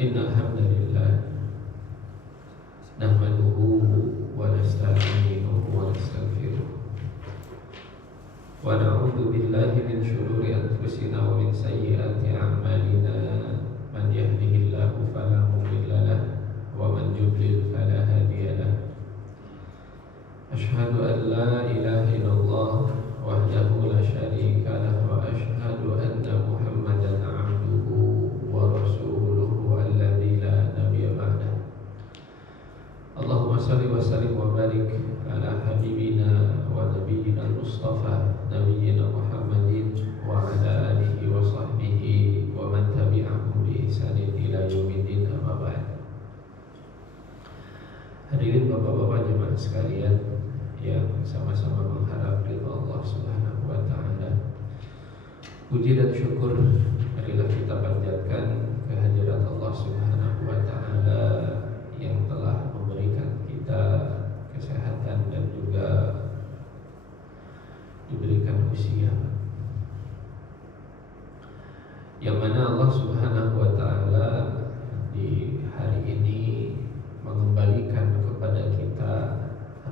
Innal hamdalillah nahmaduhu wa nasta'inuhu wa nastaghfiruh wa na'udzu billahi min shururi anfusina wa min sayyiati a'malina man yahdihillahu fala mudilla lahu wa man yudlil fala hadiya lahu Ashhadu an la ilaha illallah wahdahu la syarika lahu wa ashhadu anna Muhammadan 'abduhu wa rasuluhu alladzi la nabiyya ba'dahu. Allahumma shalli wa sallim wa barik ala habibina wa nabiyyina al-mustafa nabiyyina Muhammadin wa ala alihi wa sahbihi wa man tabi'ahum bi ihsanin ila yaumiddin, amma ba'd. Hadirin bapak-bapak jemaah sekalian yang sama-sama mengharap ridha Allah Subhanahu wa taala. Puji dan syukur marilah kita panjatkan kehadirat Allah Subhanahu wa taala yang telah memberikan kita kesehatan dan juga diberikan usia. Yang mana Allah Subhanahu wa taala di hari ini mengembalikan kepada kita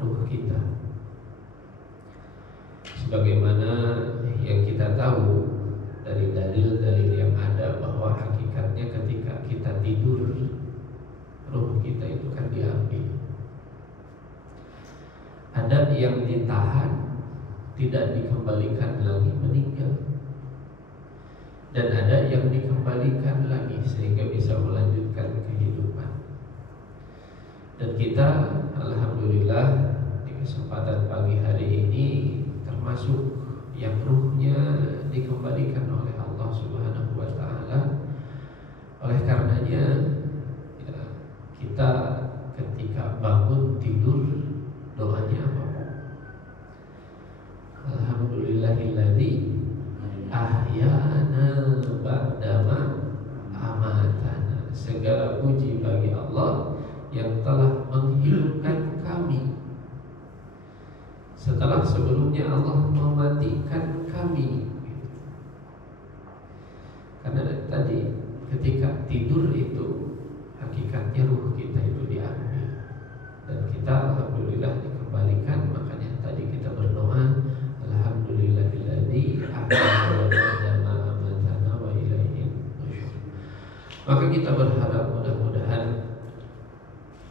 ruh kita. Sebagaimana yang kita tahu dari dalil-dalil yang ada bahwa hakikatnya ketika kita tidur ruh kita itu kan diambil. Ada yang ditahan tidak dikembalikan lagi meninggal, dan ada yang dikembalikan lagi sehingga bisa melanjutkan kehidupan. Dan kita alhamdulillah di kesempatan pagi hari ini termasuk yang ruhnya dikembalikan oleh Allah Subhanahu wa taala. Oleh karenanya ya, kita ketika bangun tidur doanya apa? Alhamdulillahilladzi ahyana ba'dama amatana. Segala puji bagi Allah yang telah menghidupkan kami setelah sebelumnya Allah mematikan kami. Karena tadi ketika tidur itu hakikatnya ruh kita itu diambil, dan kita alhamdulillah dikembalikan. Makanya tadi kita berdoa alhamdulillahilladzi ahyana ba'dama amatana wa ilaihi nusyur. Maka kita berharap mudah-mudahan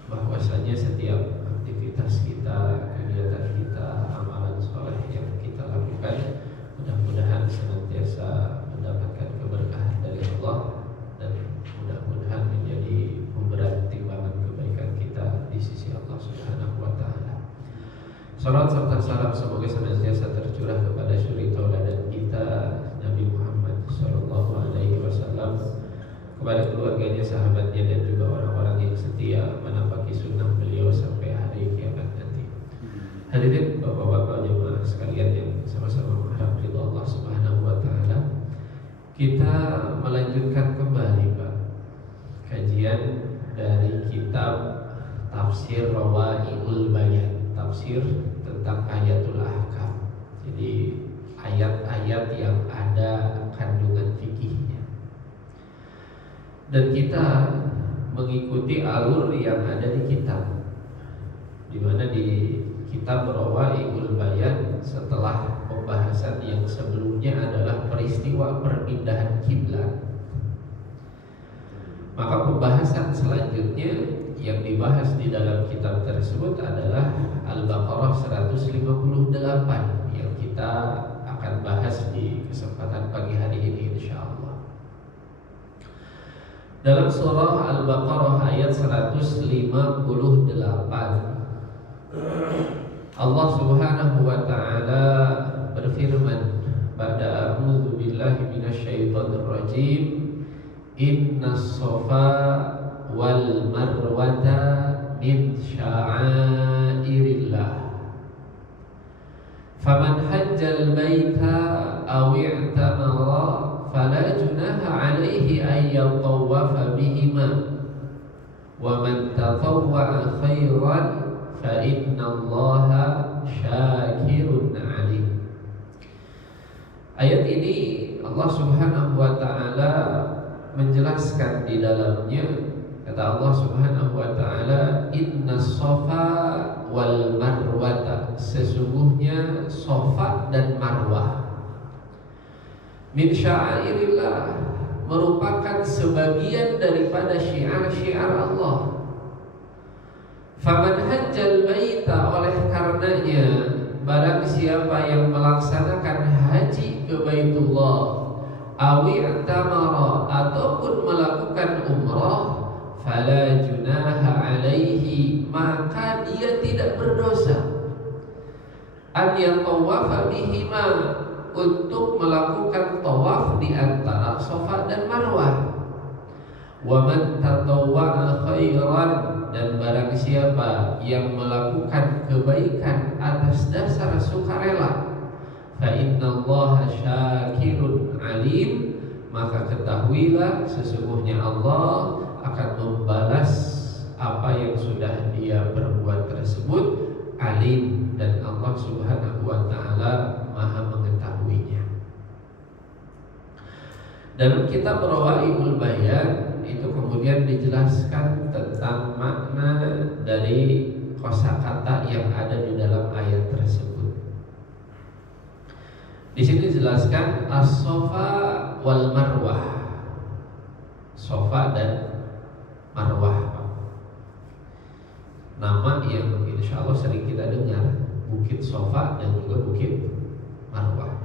bahwasanya setiap aktivitas kita, kegiatan kita, amalan soleh yang kita lakukan mudah-mudahan senantiasa mendapatkan keberkahan dari Allah, dan mudah-mudahan menjadi pemberat timbangan kebaikan kita di sisi Allah Subhanahu wa taala. Salam serta salam semoga senantiasa tercurah kepada suri tauladan kita Nabi Muhammad sallallahu alaihi wasallam, kepada keluarganya, sahabatnya, dan juga orang-orang yang setia menapaki sunnah beliau sampai hari kiamat nanti. Hadirin bapak-bapak jemaah sekalian yang sama-sama mengharap ridha Allah Subhanahu wa taala, kita melanjutkan kembali Pak kajian dari kitab Tafsir Rawa'iul Bayan, tafsir tentang ayatul ahkam. Jadi ayat-ayat yang ada kandungan fikihnya. Dan kita mengikuti alur yang ada di kitab, di mana di kitab Rawa'iul Bayan setelah pembahasan yang sebelumnya adalah peristiwa perpindahan kiblat, maka pembahasan selanjutnya yang dibahas di dalam kitab tersebut adalah Al-Baqarah 158 yang kita akan bahas di kesempatan pagi hari ini insyaallah. Dalam surah Al-Baqarah ayat 158 Allah Subhanahu wa taala berfirman, ba'da a'udzu billahi minasyaitonir rajim, innas safa wal marwata min sya'airillah faman hajjal baita aw i'tamara fala junaha alaihi an yatawafa bihima wa man tatawwa'a khairan fa innallaha syakirun alim. Ayat ini Allah Subhanahu wa taala menjelaskan menjelaskan di dalamnya, kata Allah Subhanahu wa taala, innas safa wal marwata, sesungguhnya Safa dan Marwah min sya'airillah, merupakan sebagian daripada syiar-syiar Allah. Faman hajjal baita, oleh karenanya barang siapa yang melaksanakan haji ke Baitullah, awi i'tamara, ataupun melakukan umrah, fala junaha alaihi, maka dia tidak berdosa, an yatawafa bihima, untuk melakukan tawaf di antara Safa dan Marwah. Wa man tatawwa'a khairan, dan barang siapa yang melakukan kebaikan atas dasar sukarela, fa innallaha syakirun alim, maka ketahuilah sesungguhnya Allah akan membalas apa yang sudah dia perbuat tersebut, alim, dan Allah Subhanahu wa taala Maha mengetahuinya. Dalam kitab Rawaihul Bayan itu kemudian dijelaskan tentang makna dari kosakata yang ada di dalam ayat tersebut. Di sini dijelaskan as-Safa wal Marwah, Safa dan Marwah, nama yang insya Allah sering kita dengar, Bukit Safa dan juga Bukit Marwah.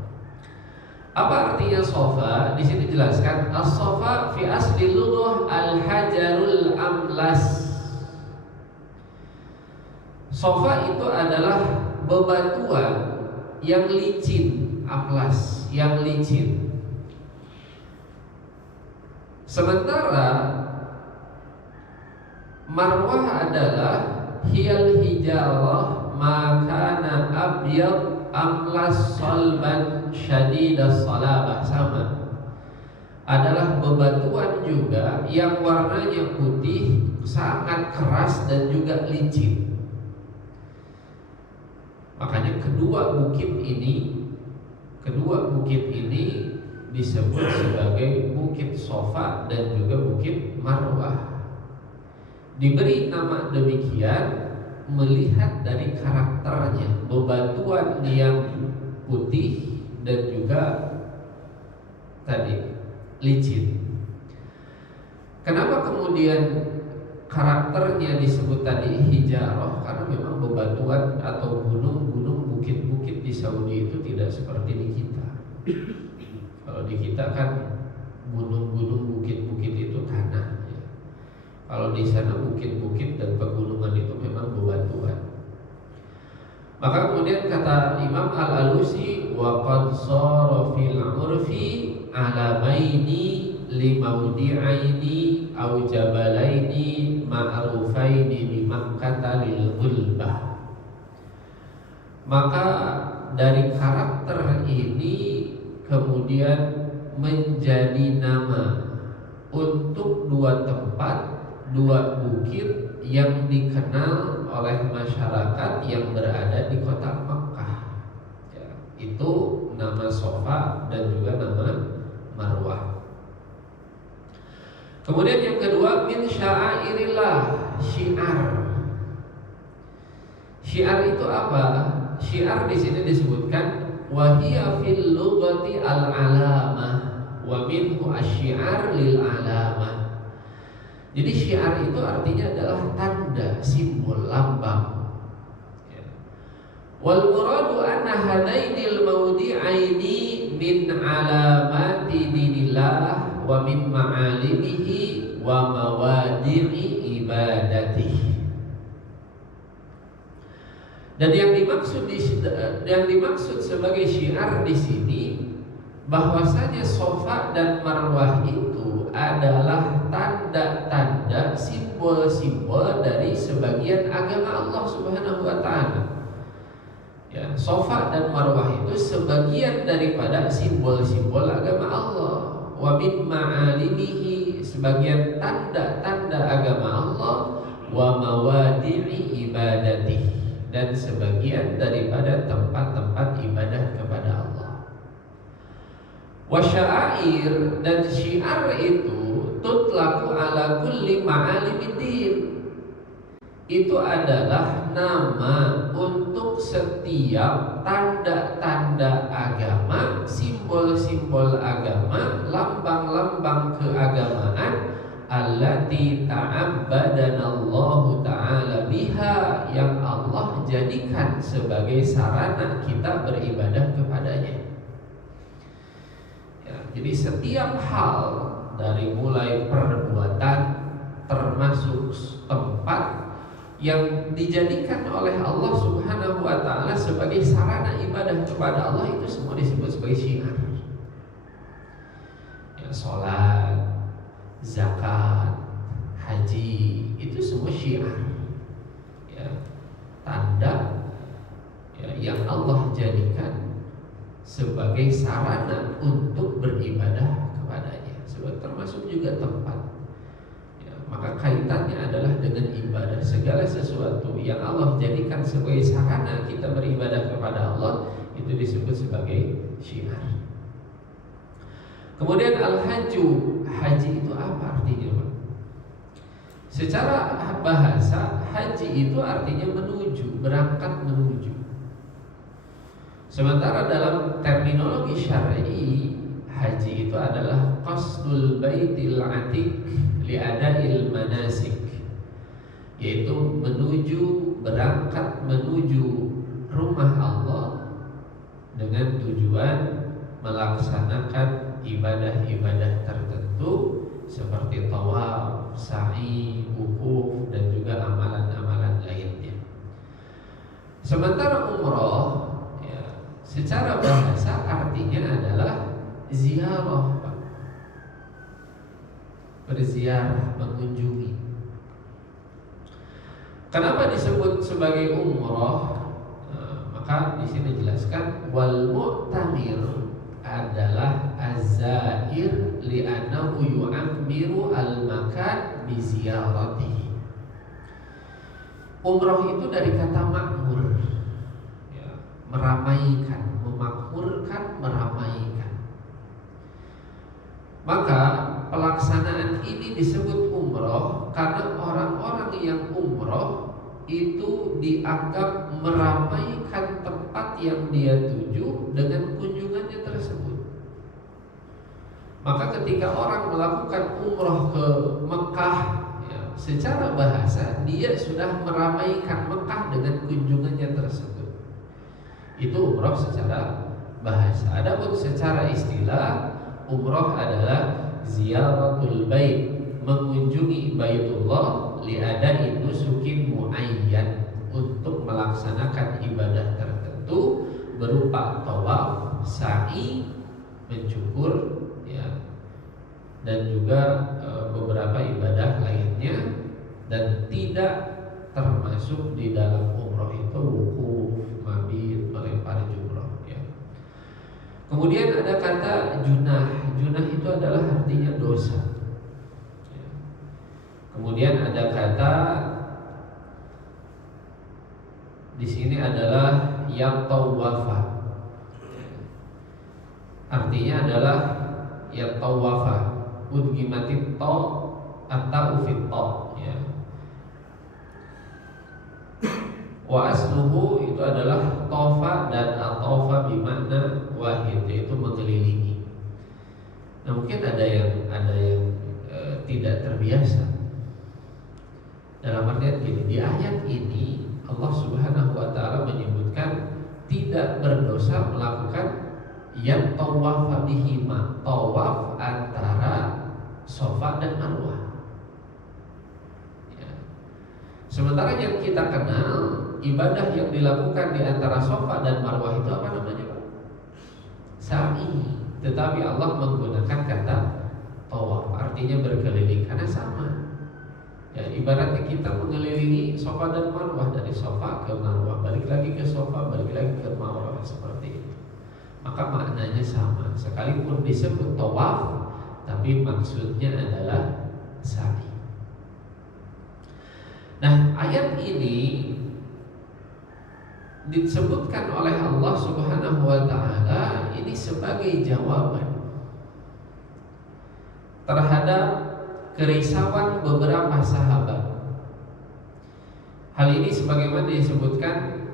Apa artinya Safa? Di sini dijelaskan as-Safa fi asli lughah al-hajarul amlas. Safa itu adalah bebatuan yang licin, amlas, yang licin. Sementara Marwah adalah hiyal hijarah makana abyad amlas salban syadidas salabah, sama, adalah bebatuan juga yang warnanya putih, sangat keras dan juga licin. Makanya kedua bukit ini disebut sebagai Bukit Safa dan juga Bukit Marwah. Diberi nama demikian melihat dari karakternya, bebatuan yang putih dan juga tadi licin. Kenapa kemudian karakternya disebut tadi hijarah? Karena memang bebatuan atau gunung-gunung, bukit-bukit di Saudi itu tidak seperti di kita. Kalau di kita kan gunung-gunung, bukit-bukit itu tanah. Kalau di sana bukit-bukit dan pegunungan itu memang bebatuan. Maka kemudian kata Imam Al-Alusi, wa qad sara fil 'urfi alamaini limaudi'aini aw jabalaini ma'rufaini bi Makkah lil ghulbah. Maka dari karakter ini kemudian menjadi nama untuk dua tempat, dua bukit yang dikenal oleh masyarakat yang berada di kota Makkah, ya, itu nama Safa dan juga nama Marwah. Kemudian yang kedua, min sya'airillah, syiar. Syiar itu apa? Syiar di sini disebutkan wa hiya fil lughati al-alamah wa minhu asy-syiar lil alamah. Jadi syiar itu artinya adalah tanda, simbol, lambang. Wal muradu anna hadainil mawdi'aini min alamati dinillah wa min ma'alimihi wa mawadi'i ibadatihi. Dan yang dimaksud sebagai syiar di sini bahwasanya Safa dan Marwah itu adalah tanda-tanda, simbol-simbol dari sebagian agama Allah Subhanahu wa taala. Ya, Safa dan Marwah itu sebagian daripada simbol-simbol agama Allah. Wa min ma'alimihi, sebagian tanda-tanda agama Allah, wa mawadi'i ibadatihi, dan sebagian daripada tempat-tempat ibadah kepada Allah. Wasya'air, dan syiar itu ala kulli ma'alimiddin. Itu adalah nama untuk setiap tanda-tanda agama, simbol-simbol agama, lambang-lambang keagamaan, allati ta'abbadanallahu ta'ala biha, yang Allah jadikan sebagai sarana kita beribadah kepadanya. Ya, jadi setiap hal dari mulai perbuatan termasuk tempat yang dijadikan oleh Allah Subhanahu wa ta'ala sebagai sarana ibadah kepada Allah, itu semua disebut sebagai syiar. Ya, sholat, zakat, haji, itu semua syiar. Ya, tanda ya, yang Allah jadikan sebagai sarana untuk beribadah kepadanya. Sebab termasuk juga tempat. Maka kaitannya adalah dengan ibadah. Segala sesuatu yang Allah jadikan sebagai sarana kita beribadah kepada Allah, itu disebut sebagai syiar. Kemudian al-hajju, haji itu apa artinya, Pak? Secara bahasa, haji itu artinya menuju, berangkat menuju. Sementara dalam terminologi syar'i, haji itu adalah qasdul baitil atiq li'ada'il manasik, yaitu menuju, berangkat menuju rumah Allah dengan tujuan melaksanakan ibadah-ibadah tertentu seperti tawaf, sa'i, wukuf, dan juga amalan-amalan lainnya. Sementara umroh ya, secara bahasa artinya adalah ziarah, berziarah, mengunjungi. Kenapa disebut sebagai umroh? Maka di sini dijelaskan wal mu'tamir adalah az-zair li'annahu yu'ammiru al-makan bi ziyaratihi. Umroh itu dari kata makmur, ya, meramaikan, memakmurkan, meramaikan. Maka pelaksanaan ini disebut umroh karena orang-orang yang umroh itu dianggap meramaikan tempat yang dia tuju dengan kunjungannya tersebut. Maka ketika orang melakukan umroh ke Mekah, ya, secara bahasa dia sudah meramaikan Mekah dengan kunjungannya tersebut. Itu umroh secara bahasa. Adapun secara istilah, umroh adalah ziyaratul bait, mengunjungi Baitullah li'ada'i nusukin muayyan, untuk melaksanakan ibadah tertentu berupa tawaf, sa'i, mencukur, ya, dan juga beberapa ibadah lainnya, dan tidak termasuk di dalam umroh itu wukuf, mabit, melempar jumroh, ya. Kemudian ada kata junah. Junah itu adalah artinya dosa. Kemudian ada kata di sini adalah yang tawafa. Artinya adalah yang tawafa. Udgimatit ta atau fit ta, ya. Wa asluhu itu adalah tofa dan atofa bimakna wahid, yaitu mengelilingi. Nah, mungkin ada yang tidak terbiasa. Dalam artian gini, di ayat ini Allah Subhanahu wa ta'ala menyebutkan tidak berdosa melakukan yang tawafa bihima, tawaf antara Safa dan Marwah, ya. Sementara yang kita kenal ibadah yang dilakukan di antara Safa dan Marwah itu apa namanya, Pak? Sa'i. Tetapi Allah menggunakan kata tawaf, artinya berkeliling, karena sama. Ya, ibaratnya kita mengelilingi Safa dan Marwah, dari Safa ke Marwah, balik lagi ke Safa, balik lagi ke Marwah, seperti itu. Maka maknanya sama, sekalipun disebut tawaf, tapi maksudnya adalah sa'i. Nah, ayat ini disebutkan oleh Allah Subhanahu wa ta'ala ini sebagai jawaban terhadap kerisauan beberapa sahabat. Hal ini sebagaimana disebutkan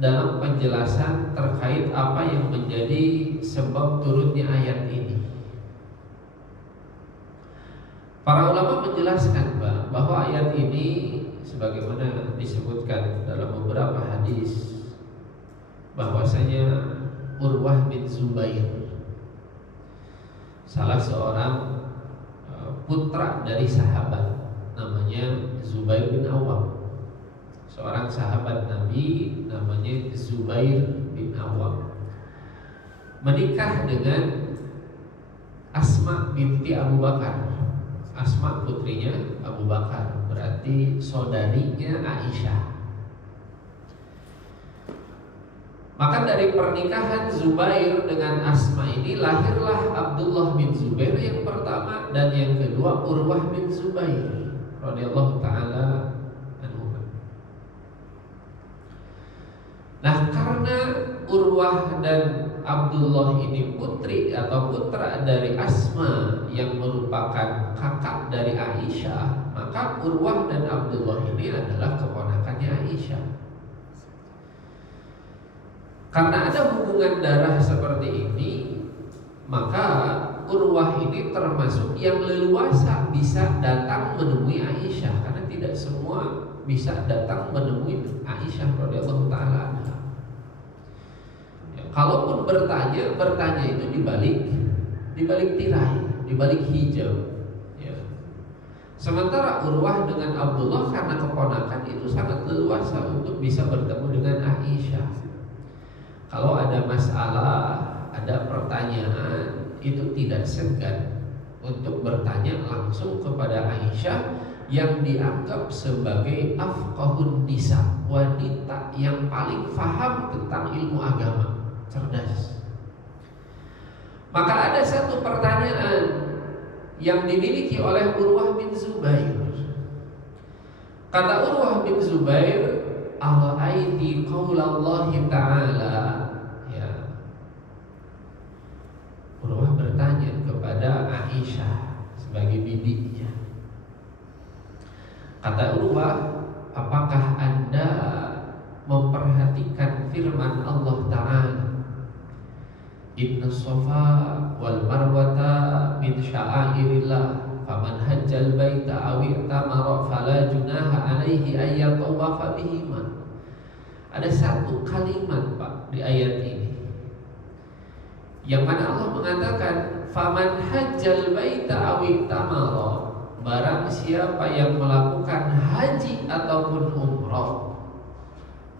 dalam penjelasan terkait apa yang menjadi sebab turunnya ayat ini. Para ulama menjelaskan bahwa ayat ini sebagaimana disebutkan dalam beberapa hadis bahwasanya Urwah bin Zubair, salah seorang putra dari sahabat namanya Zubair bin Awam, seorang sahabat Nabi namanya Zubair bin Awam, menikah dengan Asma binti Abu Bakar. Asma putrinya Abu Bakar, berarti saudarinya Aisyah. Maka dari pernikahan Zubair dengan Asma ini lahirlah Abdullah bin Zubair yang pertama, dan yang kedua Urwah bin Zubair radhiyallahu taala anhu. Nah, karena Urwah dan Abdullah ini putri atau putra dari Asma yang merupakan kakak dari Aisyah, maka Urwah dan Abdullah ini adalah keponakannya Aisyah. Karena ada hubungan darah seperti ini, maka Urwah ini termasuk yang leluasa bisa datang menemui Aisyah, karena tidak semua bisa datang menemui Aisyah radhiyallahu taala anha. Kalaupun bertanya itu di balik tirai, di balik hijab. Ya. Sementara Urwah dengan Abdullah karena keponakan itu sangat leluasa untuk bisa bertemu dengan Aisyah. Kalau ada masalah, ada pertanyaan, itu tidak segan untuk bertanya langsung kepada Aisyah yang dianggap sebagai afqahun nisa, wanita yang paling faham tentang ilmu agama, cerdas. Maka ada satu pertanyaan yang dimiliki oleh Urwah bin Zubair. Kata Urwah bin Zubair, "Ara'aiti qaulallahi ta'ala." Ya. Urwah bertanya kepada Aisyah sebagai bibinya. Kata Urwah, "Apakah Anda memperhatikan firman Allah Ta'ala, Inna Safa wal Marwata min sya'airillah, faman hajjal baita aw i'tamara fala junaha alaihi ay yatawafa bihima." Ada satu kalimat Pak di ayat ini yang mana Allah mengatakan faman hajjal baita aw i'tamara, barang siapa yang melakukan haji ataupun umrah,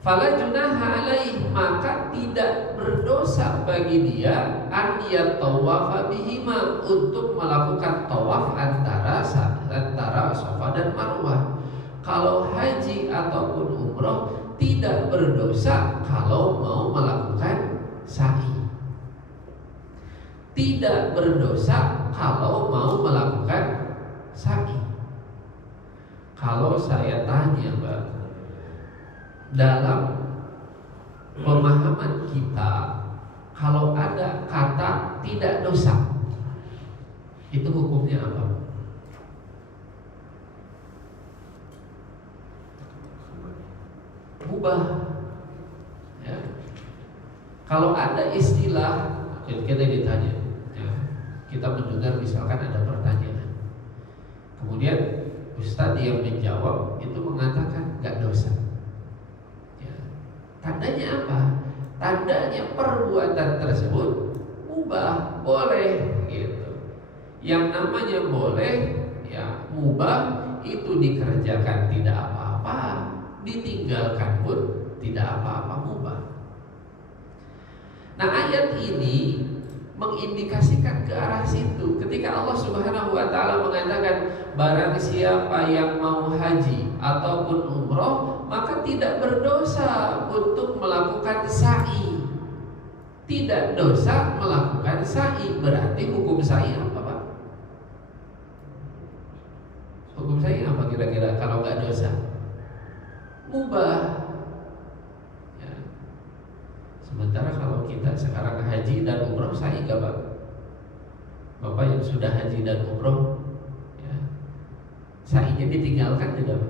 fala junaha alaih, maka tidak berdosa bagi dia an yatawafa bihima, untuk melakukan tawaf antara Safa dan Marwah. Kalau haji ataupun umrah tidak berdosa kalau mau melakukan sa'i. Tidak berdosa kalau mau melakukan sa'i. Kalau saya tanya Mbak, dalam pemahaman kita, kalau ada kata tidak dosa, itu hukumnya apa? Mubah. Ya. Kalau ada istilah, kita ditanya, ya, kita mendengar misalkan ada pertanyaan, kemudian Ustadz yang menjawab itu mengatakan gak dosa. Tandanya apa? Tandanya perbuatan tersebut mubah, boleh gitu. Yang namanya boleh, ya mubah itu dikerjakan tidak apa-apa, ditinggalkan pun tidak apa-apa, mubah. Nah, ayat ini mengindikasikan ke arah situ. Ketika Allah Subhanahu wa taala mengatakan barang siapa yang mau haji ataupun umroh, maka tidak berdosa untuk melakukan sa'i. Tidak dosa melakukan sa'i. Berarti hukum sa'i apa Pak? Hukum sa'i apa kira-kira kalau nggak dosa? Mubah. Ya. Sementara kalau kita sekarang haji dan umroh sa'i nggak Pak? Bapak yang sudah haji dan umroh sa'inya ditinggalkan tidak?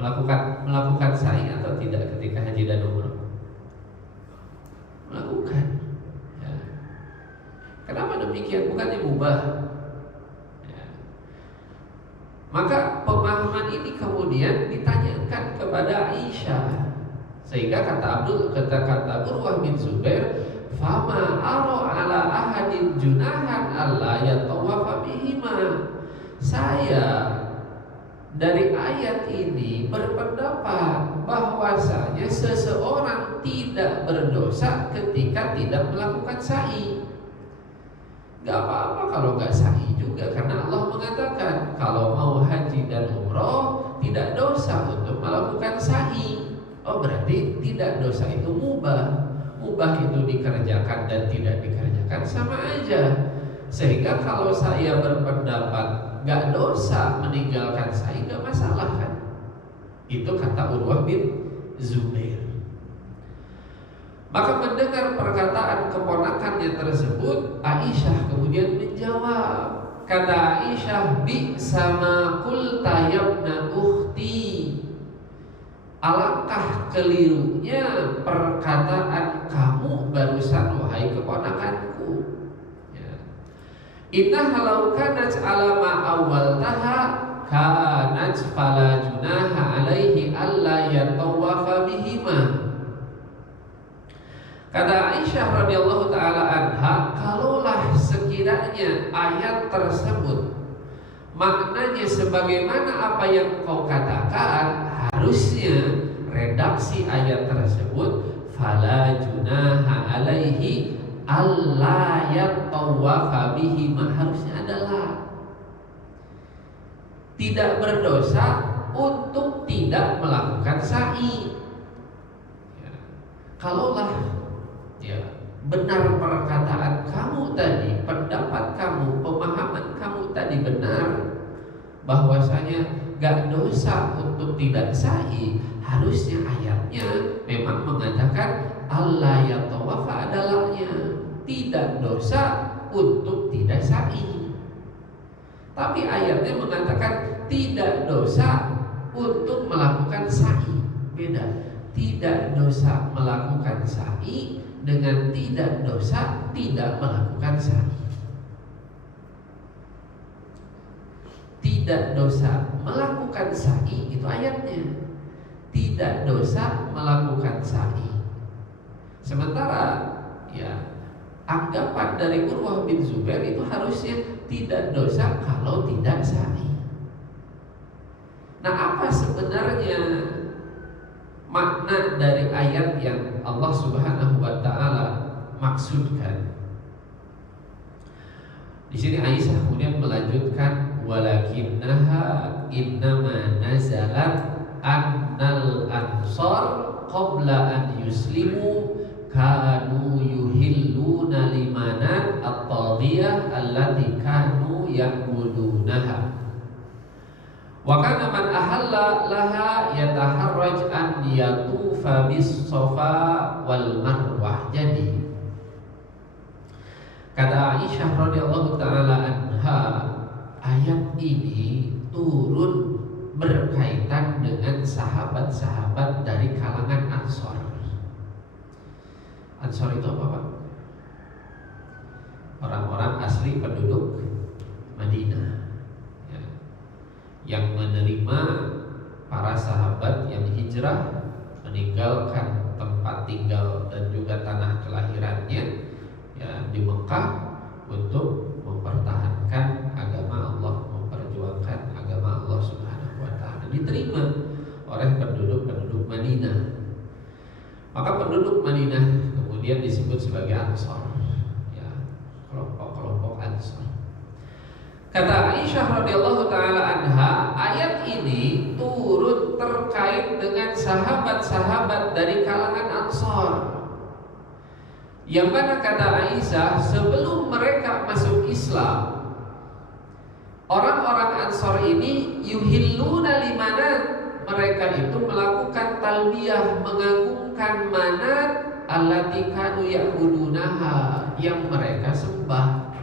Melakukan sa'i atau tidak ketika haji dan umrah? Melakukan. Ya. Kenapa demikian? Bukannya mubah. Ya. Maka pemahaman ini kemudian ditanyakan kepada Aisyah, sehingga kata Urwah bin Zubair, fama aro ala ahadin junahan alla yatawafa bihima. Saya dari ayat ini berpendapat bahwasanya seseorang tidak berdosa ketika tidak melakukan sa'i. Gak apa-apa kalau gak sa'i juga, karena Allah mengatakan kalau mau haji dan umroh tidak dosa untuk melakukan sa'i. Oh, berarti tidak dosa itu mubah. Mubah itu dikerjakan dan tidak dikerjakan sama aja. Sehingga kalau saya berpendapat gak dosa meninggalkan sa'i, gak masalah kan? Itu kata Urwah bin Zubair. Maka mendengar perkataan keponakannya tersebut, Aisyah kemudian menjawab. Kata Aisyah, bi sama qulta yabna ukhti. Alangkah kelirunya perkataan kamu barusan, wahai keponakanku. Ya. Inna halau kanat alama awal taha kanat fala junaha alaihi alla yatawafa bihima. Kata Aisyah radhiyallahu taala anha, kalaulah sekiranya ayat tersebut maknanya sebagaimana apa yang kau katakan, harusnya redaksi ayat tersebut fala junaha alaihi alla yatawafa bihi, harusnya adalah tidak berdosa untuk tidak melakukan sa'i. Ya. Kalaulah ya benar perkataan kamu tadi, pendapat kamu, pemahaman kamu tadi benar, bahwasanya gak dosa untuk tidak sa'i, harusnya ayatnya memang mengatakan Allah yatawafa adalahnya, tidak dosa untuk tidak sa'i. Tapi ayatnya mengatakan tidak dosa untuk melakukan sa'i. Beda. Tidak dosa melakukan sa'i dengan tidak dosa tidak melakukan sa'i. Tidak dosa melakukan sa'i itu ayatnya. Tidak dosa melakukan sa'i. Sementara ya anggapan dari Urwah bin Zubair itu harusnya tidak dosa kalau tidak sa'i. Nah, apa sebenarnya makna dari ayat yang Allah Subhanahu wa taala maksudkan? Di sini Aisyah kemudian melanjutkan, walakinnaha innama nazalat annal ansar qabla an yuslimu kanu yuhilluna limanat at-tadiyah allati kanu ya'budunaha. Wa kana man ahalla laha yataharraj an yatufa bis Safa wal Marwah. Jadi kata Aisyah radhiyallahu taala anha, ayat ini turun berkaitan dengan sahabat-sahabat dari kalangan Ansor. Ansor itu apa, Pak? Orang-orang asli penduduk Madinah, ya, yang menerima para sahabat yang hijrah meninggalkan tempat tinggal dan juga tanah kelahirannya, ya, di Mekah untuk mempertahankan agama Allah, memperjuangkan agama Allah Subhanahu wa taala. Diterima oleh penduduk-penduduk Madinah. Maka penduduk Madinah kemudian disebut sebagai Ansor, ya, kelompok-kelompok Ansor. Kata Aisyah radhiyallahu taala anha, ayat ini turun terkait dengan sahabat-sahabat dari kalangan Ansor, yang mana kata Aisyah, sebelum mereka masuk Islam, orang-orang Ansor ini yuhilluna limanat, mereka itu melakukan talbiyah, mengagungkan manat allati kanu ya'budunaha, yang mereka sembah.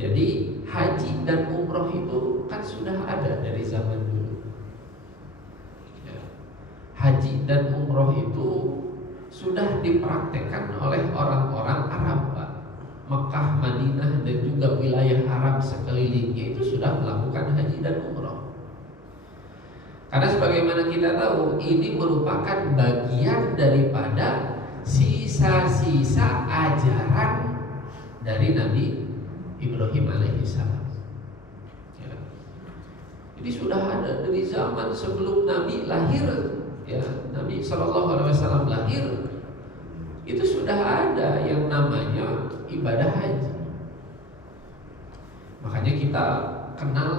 Jadi haji dan umroh itu kan sudah ada dari zaman dulu. Ya. Haji dan umroh itu sudah dipraktekkan oleh orang-orang Arab, Pak. Mekah, Madinah, dan juga wilayah Arab sekelilingnya itu sudah melakukan haji dan umroh. Karena sebagaimana kita tahu, ini merupakan bagian daripada sisa-sisa ajaran dari Nabi Ibrahim alaihissalam. Ya. Jadi sudah ada dari zaman sebelum Nabi lahir, ya, Nabi SAW lahir, itu sudah ada yang namanya ibadah haji. Makanya kita kenal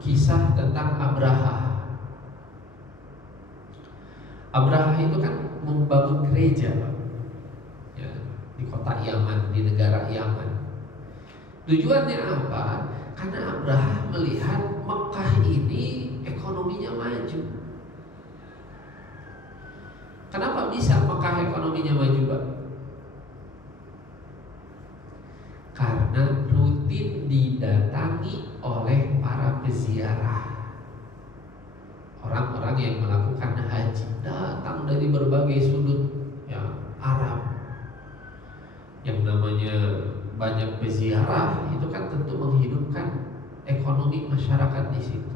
kisah tentang Abraha. Abraha itu kan membangun gereja, ya, di kota Yaman, di negara Yaman. Tujuannya apa? Karena Abraha melihat Mekah ini ekonominya maju. Kenapa bisa Mekah ekonominya maju, Pak? Karena rutin didatangi oleh para peziarah. Orang-orang yang melakukan haji datang dari berbagai sudut, ya, Arab. Yang namanya banyak peziarah itu kan tentu menghidupkan ekonomi masyarakat di situ.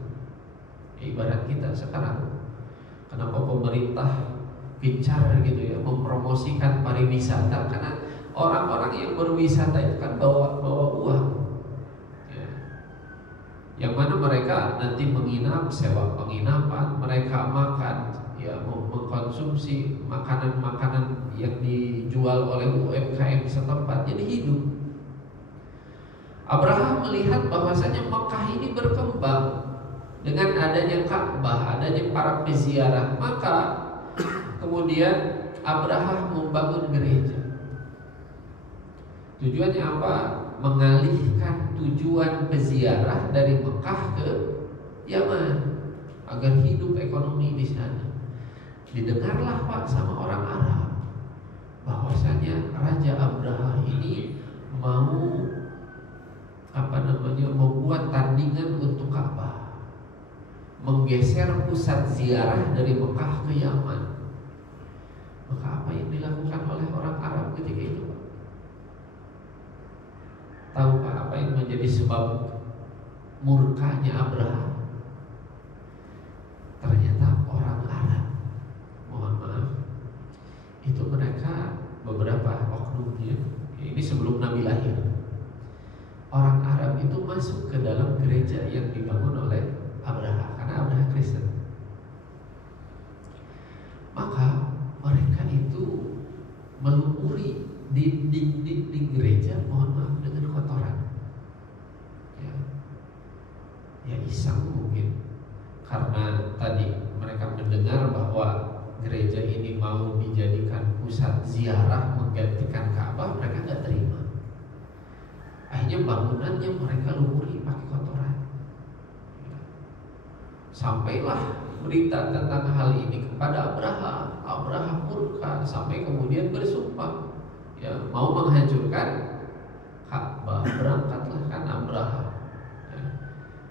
Ya, ibarat kita sekarang, kenapa pemerintah gencar gitu ya mempromosikan pariwisata, karena orang-orang yang berwisata itu kan bawa uang. Yang mana mereka nanti menginap, sewa penginapan, mereka makan, ya, mengkonsumsi makanan-makanan yang dijual oleh UMKM setempat, jadi hidup. Abraham melihat bahwasanya Mekah ini berkembang dengan adanya Ka'bah, adanya para peziarah, maka kemudian Abraham membangun gereja. Tujuannya apa? Mengalihkan tujuan peziarah dari Mekah ke Yaman agar hidup ekonomi di sana. Didengarlah, Pak, sama orang Arab bahwasanya Raja Abraha ini mau membuat tandingan untuk Ka'bah, menggeser pusat ziarah dari Mekah ke Yaman. Maka apa yang dilakukan oleh orang Arab ketika itu, Pak? Tahu Pak apa yang menjadi sebab murkanya Abraham? Ternyata orang Arab, mohon maaf, itu mereka beberapa oknumnya, ini sebelum Nabi lahir, orang Arab itu masuk ke dalam gereja yang dibangun oleh Abraham, karena Abraham Kristen. Maka mereka itu melumuri dinding gereja, mohon maaf, dengan kotoran. Ya iseng mungkin, karena tadi mereka mendengar bahwa gereja ini mau dijadikan pusat ziarah menggantikan Ka'bah, mereka nggak terima. Akhirnya bangunannya mereka lumuri pakai kotoran. Sampailah berita tentang hal ini kepada Abraham. Abraham murka sampai kemudian bersumpah, ya, mau menghancurkan Ka'bah. Berangkatlah kan Abraham, ya.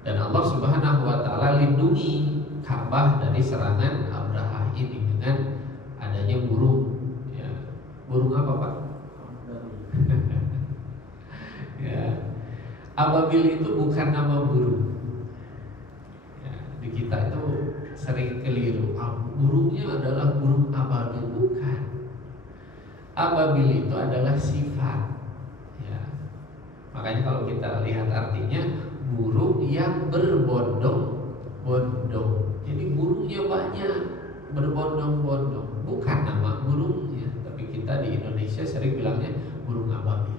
Dan Allah Subhanahu wa taala lindungi Ka'bah dari serangan Abraham ini dengan adanya burung, ya. Burung apa, Pak? Ya. Ababil itu bukan nama burung. Ya, di kita itu sering keliru. Burungnya adalah burung ababil, bukan. Ababil itu adalah sifat. Ya. Makanya kalau kita lihat artinya, burung yang berbondong-bondong. Jadi burungnya banyak, berbondong-bondong. Bukan nama burungnya, tapi kita di Indonesia sering bilangnya burung ababil.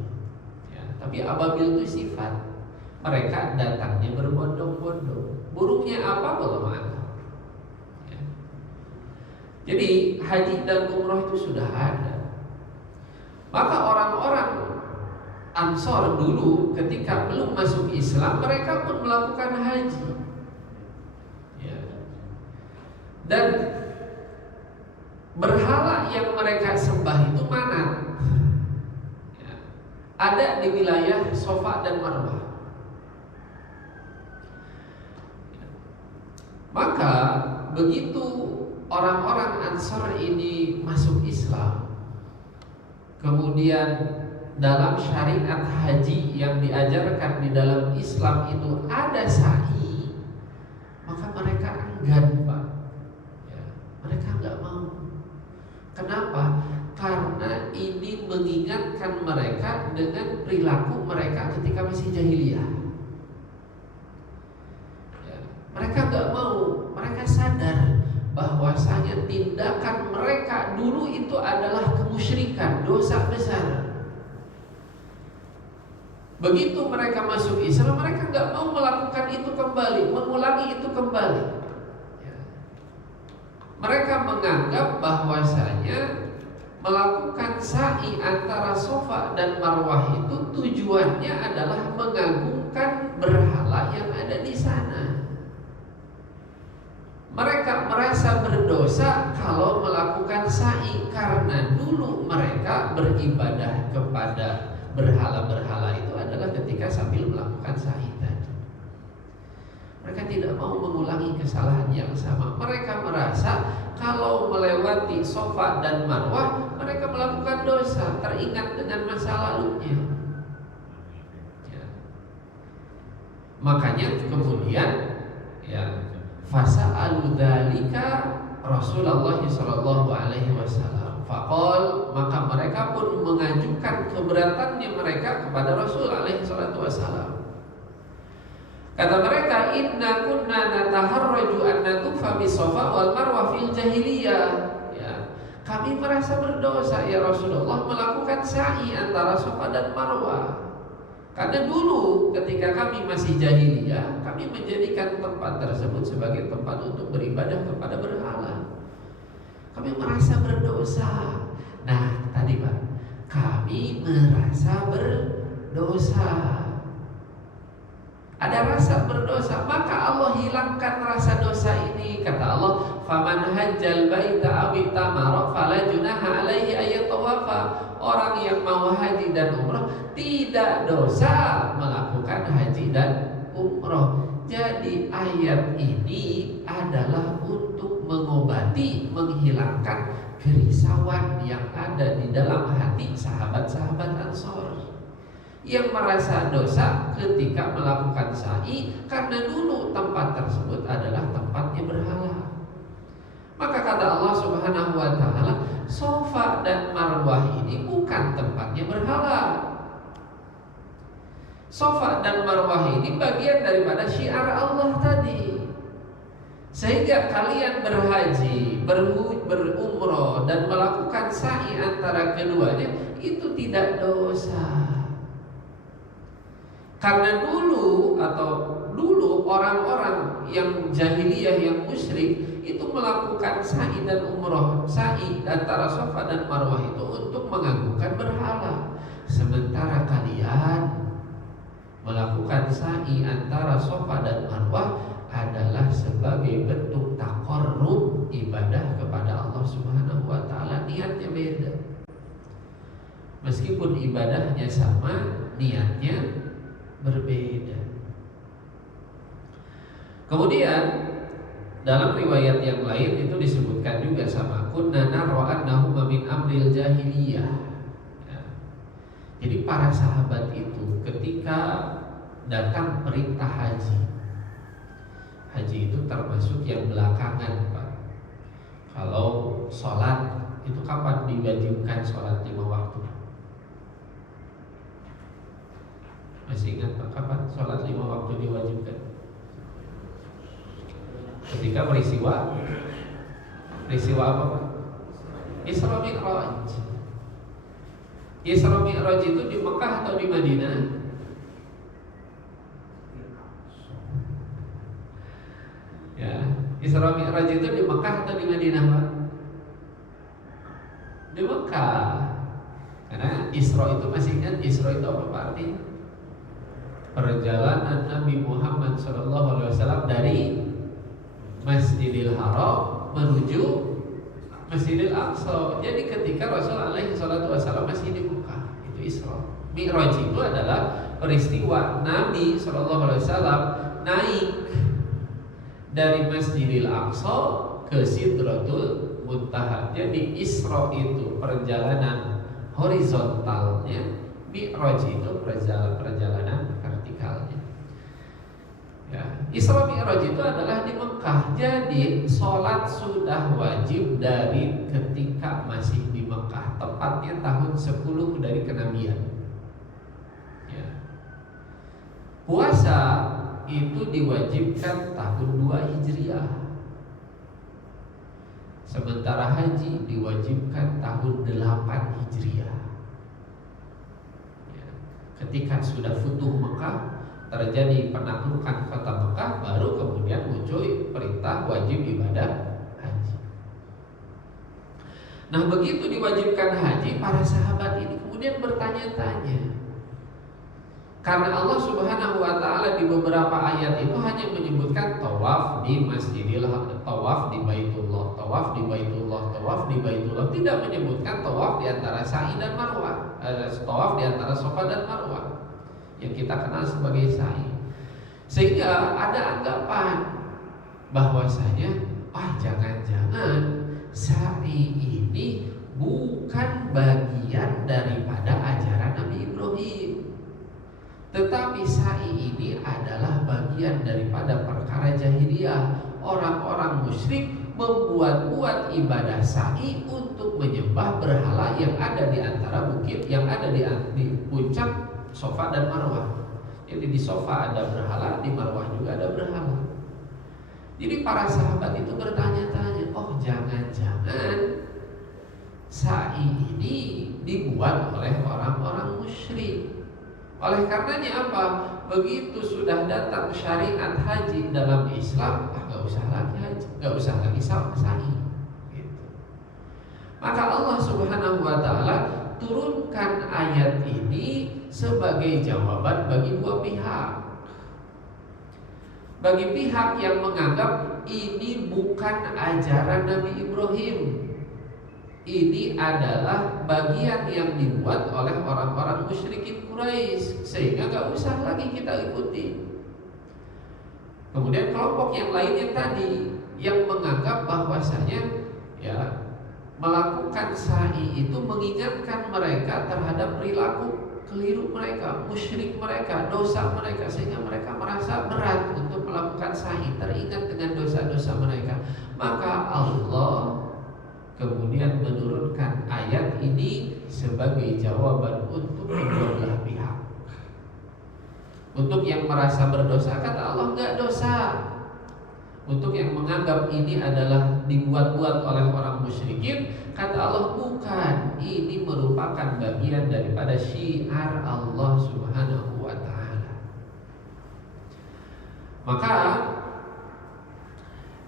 Ya, tapi ababil itu sifat. Mereka datangnya berbondong-bondong. Burungnya apa belum ada. Ya. Jadi haji dan umroh itu sudah ada. Maka orang-orang Ansor dulu ketika belum masuk Islam, mereka pun melakukan haji, ya. Dan berhala yang mereka sembah itu Manat, ya. Ada di wilayah Safa dan Marwah. Maka begitu orang-orang Ansor ini masuk Islam, kemudian dalam syariat haji yang diajarkan di dalam Islam itu ada sa'i, maka mereka enggan, Pak. Ya, mereka nggak mau. Kenapa? Karena ini mengingatkan mereka dengan perilaku mereka ketika masih jahiliyah. Ya, mereka nggak mau. Mereka sadar bahwasanya tindakan mereka dulu itu adalah kemusyrikan, dosa besar. Begitu mereka masuk Islam, mereka nggak mau melakukan itu kembali, mengulangi itu kembali. Ya. Mereka menganggap bahwasanya melakukan sa'i antara Safa dan Marwah itu tujuannya adalah mengagungkan berhala yang ada di sana. Mereka merasa berdosa kalau melakukan sa'i karena dulu mereka beribadah kepada berhala-berhala itu adalah ketika sambil melakukan sa'i tadi. Mereka tidak mau mengulangi kesalahan yang sama. Mereka merasa kalau melewati Safa dan Marwah mereka melakukan dosa, teringat dengan masa lalunya. Ya. Makanya kemudian ya, fasa'alu dzalika Rasulullah sallallahu alaihi wasallam. Faqal, maka mereka pun mengajukan keberatannya mereka kepada Rasul alaihi salatu wasallam. Kata mereka, inna kunna nataharraju an natufa bis Safa wal Marwah fil jahiliyah. Ya, kami merasa berdosa ya Rasulullah melakukan sa'i antara Safa dan Marwah. Karena dulu ketika kami masih jahiliyah, kami menjadikan tempat tersebut sebagai tempat untuk beribadah kepada berhala. Kami merasa berdosa. Nah, tadi Pak, kami merasa berdosa. Ada rasa berdosa, maka Allah hilangkan rasa dosa ini. Kata Allah, "Faman hajjal baita aw itamara fala junaha alaihi ayatawafa." Orang yang mau haji dan umrah tidak dosa melakukan haji dan umrah. Jadi ayat ini adalah untuk mengobati, menghilangkan kerisauan yang ada di dalam hati sahabat-sahabat Ansor yang merasa dosa ketika melakukan sa'i karena dulu tempat tersebut adalah tempatnya berhala. Maka kata Allah Subhanahu wa ta'ala, Safa dan Marwah ini bukan tempatnya berhala. Safa dan Marwah ini bagian daripada syiar Allah tadi. Sehingga kalian berhaji, berumrah dan melakukan sa'i antara keduanya itu tidak dosa. Karena dulu orang-orang yang jahiliyah, yang musyrik itu melakukan sa'i dan umrah, sa'i antara Safa dan Marwah itu untuk mengagungkan berhala. Sementara kalian melakukan sa'i antara Safa dan Marwah adalah sebagai bentuk taqarrub ibadah kepada Allah Subhanahu wa ta'ala. Niatnya beda. Meskipun ibadahnya sama, niatnya berbeda. Kemudian dalam riwayat yang lain itu disebutkan juga sama kunna nara annahu min amril jahiliyah. Ya. Jadi para sahabat itu ketika datang perintah haji, haji itu termasuk yang belakangan, Pak. Kalau sholat itu kapan diwajibkan sholat 5 waktu? Masih ingat Pak, kapan sholat 5 waktu diwajibkan? Ketika peristiwa apa Pak? Isra Mi'raj. Isra Mi'raj itu di Mekah atau di Madinah? Ya, Isra Mi'raj itu di Mekah atau di Madinah Pak? Di Mekah. Karena Isra itu, masih ingat Isra itu apa Pak artinya? Perjalanan Nabi Muhammad SAW dari Masjidil Haram menuju Masjidil Aqsa. Jadi ketika Rasulullah SAW masih di Mekah, itu Isra. Mi'raj itu adalah peristiwa Nabi SAW naik dari Masjidil Aqsa ke Sidratul Muntaha. Jadi Isra itu perjalanan horizontalnya, Mi'raj itu perjalanan vertikalnya. Ya, Isra Mi'raj itu adalah di Mekah. Jadi sholat sudah wajib dari ketika masih di Mekah, tepatnya tahun 10 dari kenabian. Ya. Puasa itu diwajibkan tahun 2 Hijriah. Sementara haji diwajibkan tahun 8 Hijriah. Ya. Ketika sudah futuh Mekah, terjadi penaklukan kota Mekah, baru kemudian muncul perintah wajib ibadah haji. Nah, begitu diwajibkan haji, para sahabat ini kemudian bertanya-tanya. Karena Allah Subhanahu wa taala di beberapa ayat itu hanya menyebutkan tawaf di Masjidil, tawaf di Baitullah, tawaf di Baitullah, tawaf di Baitullah, tidak menyebutkan tawaf di antara Sa'i dan Marwah, tawaf di antara Safa dan Marwah yang kita kenal sebagai sa'i. Sehingga ada anggapan bahwasanya jangan-jangan sa'i ini bukan bagian daripada ajaran Nabi Ibrahim, tetapi sa'i ini adalah bagian daripada perkara jahiliyah. Orang-orang musyrik membuat-buat ibadah sa'i untuk menyembah berhala yang ada di antara bukit, yang ada di puncak Safa dan Marwah. Jadi di Safa ada berhala, di Marwah juga ada berhala. Jadi para sahabat itu bertanya-tanya, jangan-jangan sa'i ini dibuat oleh orang-orang musyrik. Oleh karenanya apa? Begitu sudah datang syariat haji dalam Islam, gak usah lagi haji, gak usah lagi sa'i. Gitu. Maka Allah Subhanahu wa taala turunkan ayat ini sebagai jawaban bagi dua pihak. Bagi pihak yang menganggap ini bukan ajaran Nabi Ibrahim, ini adalah bagian yang dibuat oleh orang-orang musyrikin Quraisy, sehingga gak usah lagi kita ikuti. Kemudian kelompok yang lainnya tadi yang menganggap bahwasanya melakukan sa'i itu mengingatkan mereka terhadap perilaku keliru mereka, musyrik mereka, dosa mereka, sehingga mereka merasa berat untuk melakukan sa'i, teringat dengan dosa-dosa mereka. Maka Allah kemudian menurunkan ayat ini sebagai jawaban untuk kedua belah pihak. Untuk yang merasa berdosa, kata Allah enggak dosa. Untuk yang menganggap ini adalah dibuat-buat oleh orang musyrikin, kata Allah bukan, ini merupakan bagian daripada syiar Allah Subhanahu wa taala. Maka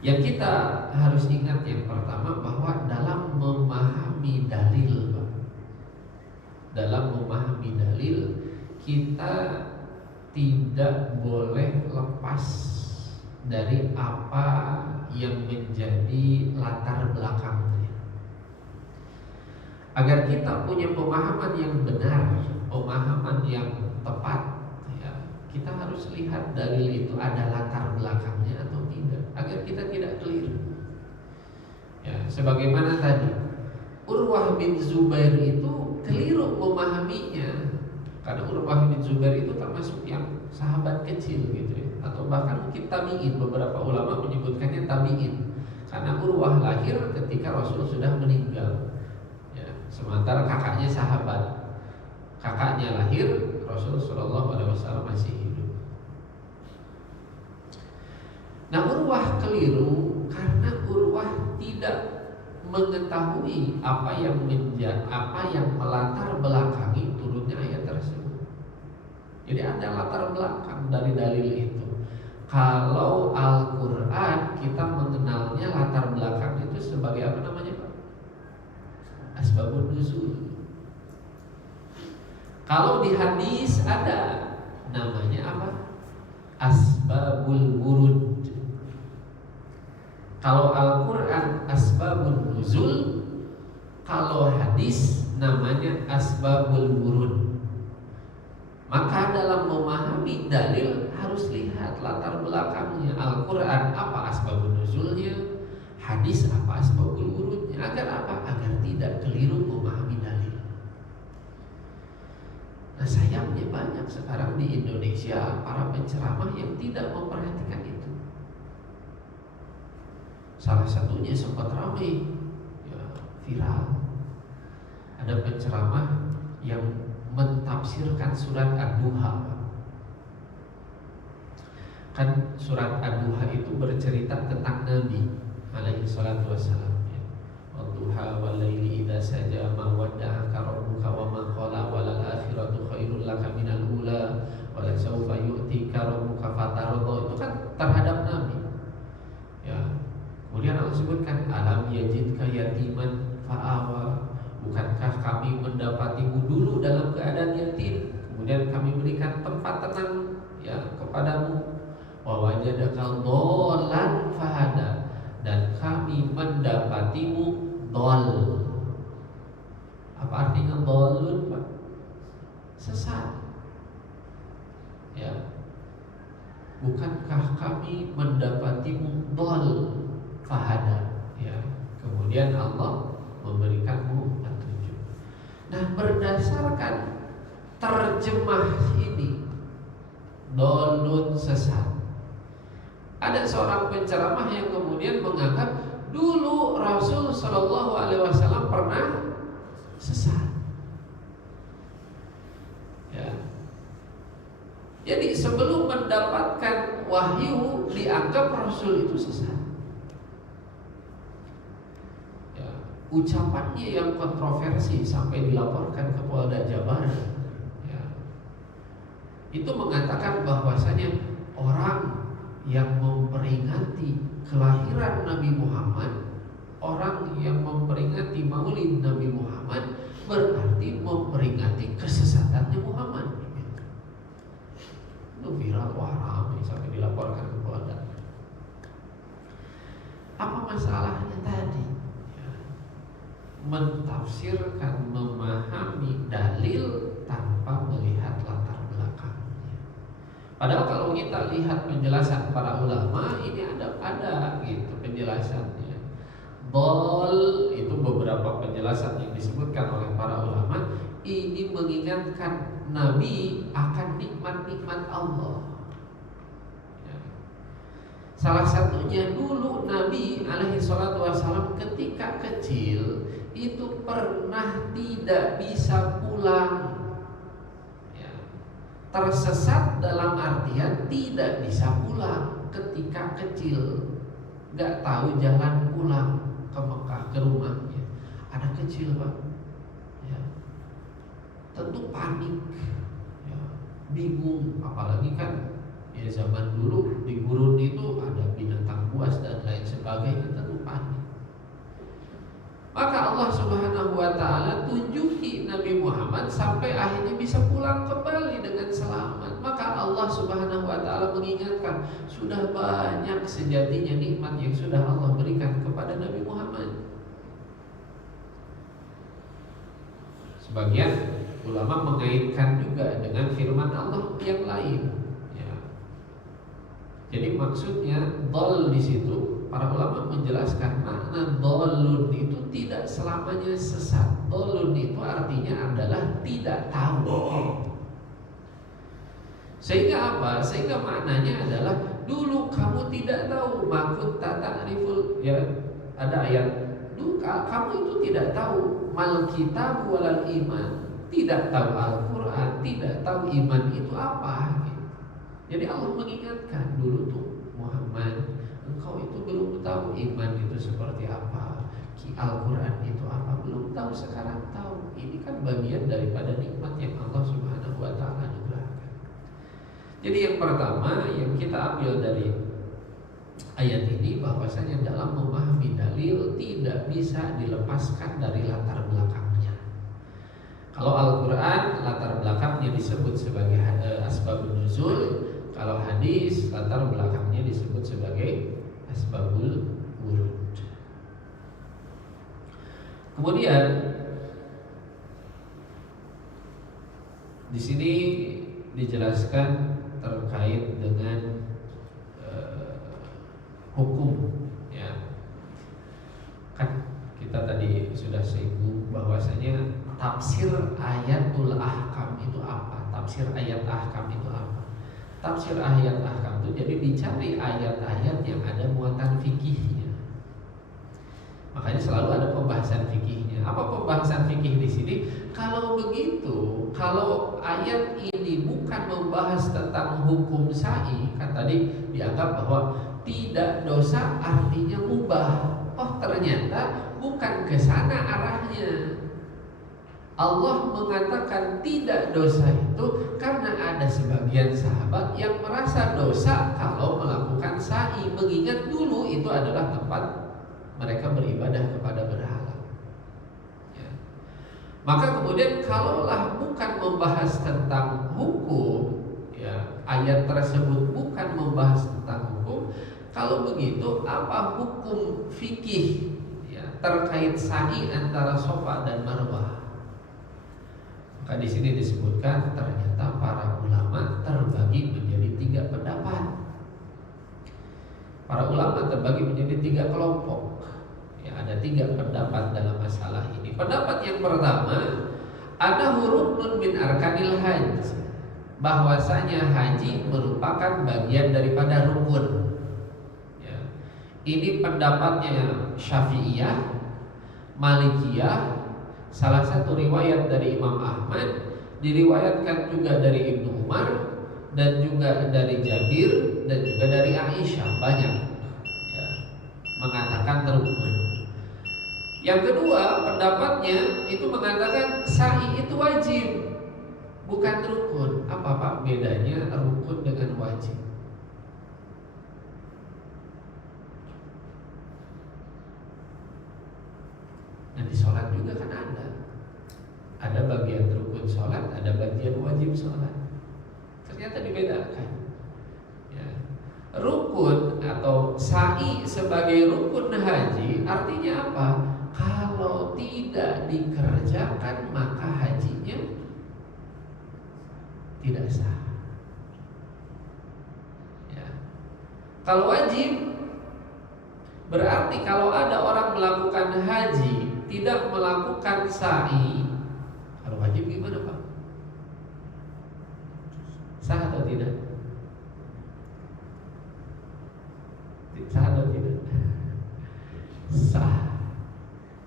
yang kita harus ingat yang pertama, bahwa dalam memahami dalil, kita tidak boleh lepas dari apa yang menjadi latar belakangnya. Agar kita punya pemahaman yang benar, pemahaman yang tepat, kita harus lihat dalil itu ada latar belakangnya atau tidak, agar kita tidak keliru. Sebagaimana tadi Urwah bin Zubair itu keliru memahaminya, karena Urwah bin Zubair itu termasuk yang sahabat kecil gitu ya, atau bahkan mungkin tabi'in. Beberapa ulama menyebutkannya tabi'in, karena Urwah lahir ketika Rasul sudah meninggal. Sementara kakaknya sahabat, kakaknya lahir, Rasul Shallallahu Alaihi Wasallam masih hidup. Nah, Urwah keliru karena Urwah tidak mengetahui apa yang melatar belakangi turunnya ayat tersebut. Jadi ada latar belakang dari dalil itu. Kalau Al-Quran kita mengenalnya latar belakang itu sebagai apa namanya Pak? Asbabun nuzul. Kalau di hadis ada namanya apa? Asbabul wurud. Kalau Al-Quran asbabun nuzul, kalau hadis namanya asbabul wurud. Maka dalam memahami dalil harus lihat latar belakangnya. Al-Quran apa di Indonesia para penceramah yang tidak memperhatikan itu. Salah satunya sempat ramai, ya, viral. Ada penceramah yang mentafsirkan surat Ad-Duha. Kan surat Ad-Duha itu bercerita tentang Nabi alaihi salatu wassalam, ya. Wadduha walaili idza saja ma wadda'aka rabbuka wa ma qala walal akhiratu khairul laka minal ula wa la sawfa yu'tika rabbuka fatarda. Itu kan terhadap Nabi, ya. Kemudian Allah sebutkan alam yajidka yatiman fa'awa, bukankah kami mendapatimu dulu dalam keadaan yatim, kemudian kami berikan tempat tenang, ya, kepadamu. Wa wajadaka dhallan fahada, dan kami mendapatimu dhal. Apa artinya dhalun, Pak? Sesat. Ya. Bukankah kami mendapatimu dhal fahada, ya. Kemudian Allah memberikanmu petunjuk. Nah, berdasarkan terjemah ini, dhalun sesat, ada seorang penceramah yang kemudian menganggap dulu Rasul Shallallahu Alaihi Wasallam pernah sesat. Ya. Jadi sebelum mendapatkan wahyu dianggap Rasul itu sesat. Ya. Ucapannya yang kontroversi sampai dilaporkan ke Polda Jabar. Ya. Itu mengatakan bahwasanya orang yang memperingati kelahiran Nabi Muhammad, orang yang memperingati maulid Nabi Muhammad, berarti memperingati kesesatannya Muhammad. Itu viral, wah ramai sampai dilaporkan ke Polda. Apa masalahnya tadi? Ya, mentafsirkan, memahami dalil tanpa melihat latar belakang. Padahal kalau kita lihat penjelasan para ulama, ini ada gitu penjelasannya. Dhal itu beberapa penjelasan yang disebutkan oleh para ulama. Ini mengingatkan Nabi akan nikmat-nikmat Allah. Ya. Salah satunya dulu Nabi alaihi salatu wassalam ketika kecil itu pernah tidak bisa pulang. Tersesat dalam artian tidak bisa pulang ketika kecil, gak tahu jalan pulang ke Mekah, ke rumahnya. Anak kecil, Pak, ya, tentu panik, ya, bingung. Apalagi kan ya zaman dulu di gurun itu ada binatang buas dan lain sebagainya, tentu panik. Maka Allah Subhanahu wa ta'ala tunjuki Nabi Muhammad sampai akhirnya bisa pulang kembali dengan selamat. Maka Allah Subhanahu wa ta'ala mengingatkan, sudah banyak sejatinya nikmat yang sudah Allah berikan kepada Nabi Muhammad. Sebagian ulama mengaitkan juga dengan firman Allah yang lain, ya. Jadi maksudnya dhal di situ, para ulama menjelaskan makna dhalun itu tidak selamanya sesat. Dhalun itu artinya adalah tidak tahu. Sehingga apa? Sehingga maknanya adalah dulu kamu tidak tahu, makut ta'riful, ya, ada ayat, dulu kamu itu tidak tahu mal kitab walal iman, tidak tahu Al-Qur'an, tidak tahu iman itu apa. Jadi Allah mengingatkan dulu tuh Muhammad, engkau itu belum tahu iman itu seperti apa, Al-Quran itu apa, belum tahu, sekarang tahu. Ini kan bagian daripada nikmat yang Allah Subhanahu wa ta'ala anugerahkan. Jadi yang pertama yang kita ambil dari ayat ini, bahwasanya dalam memahami dalil tidak bisa dilepaskan dari latar belakangnya. Kalau Al-Quran latar belakangnya disebut sebagai asbabun nuzul, kalau hadis latar belakangnya disebut sebagai asbabul wurud. Kemudian di sini dijelaskan terkait dengan hukum, ya. Kan kita tadi sudah singgung bahwasanya tafsir ayatul ahkam itu apa? Tafsir ayat ahkam itu apa? Tafsir ayat ahkam itu jadi dicari ayat-ayat yang ada muatan fikihnya. Makanya selalu ada pembahasan fikihnya. Apa pembahasan fikih di sini? Kalau begitu, kalau ayat ini bukan membahas tentang hukum sa'i, kan tadi dianggap bahwa tidak dosa artinya mubah. Oh ternyata bukan ke sana arahnya. Allah mengatakan tidak dosa itu karena ada sebagian sahabat yang merasa dosa kalau melakukan sa'i, mengingat dulu itu adalah tempat mereka beribadah kepada berhala. Ya. Maka kemudian kalaulah bukan membahas tentang hukum, ya, ayat tersebut bukan membahas tentang hukum, kalau begitu apa hukum fikih ya, terkait sa'i antara Safa dan Marwah? Maka di sini disebutkan ternyata para ulama terbagi menjadi 3 pendapat. Para ulama terbagi menjadi 3 kelompok. Ya, ada 3 pendapat dalam masalah ini. Pendapat yang pertama, ada ruknun min arkanil haji, bahwasanya haji merupakan bagian daripada rukun. Ya. Ini pendapatnya Syafi'iyah, Malikiyah. Salah satu riwayat dari Imam Ahmad, diriwayatkan juga dari Ibnu Umar, dan juga dari Jabir, dan juga dari Aisyah, banyak ya, mengatakan rukun. Yang kedua pendapatnya itu mengatakan sa'i itu wajib, bukan rukun. Apa Pak bedanya rukun dengan wajib? Nah di sholat juga kan ada bagian rukun sholat, ada bagian wajib sholat. Ternyata dibedakan. Ya. Rukun atau sa'i sebagai rukun haji artinya apa? Kalau tidak dikerjakan maka hajinya tidak sah. Ya. Kalau wajib berarti kalau ada orang melakukan haji tidak melakukan sa'i, kalau wajib gimana Pak? Sah atau tidak? Sah atau tidak? Sah.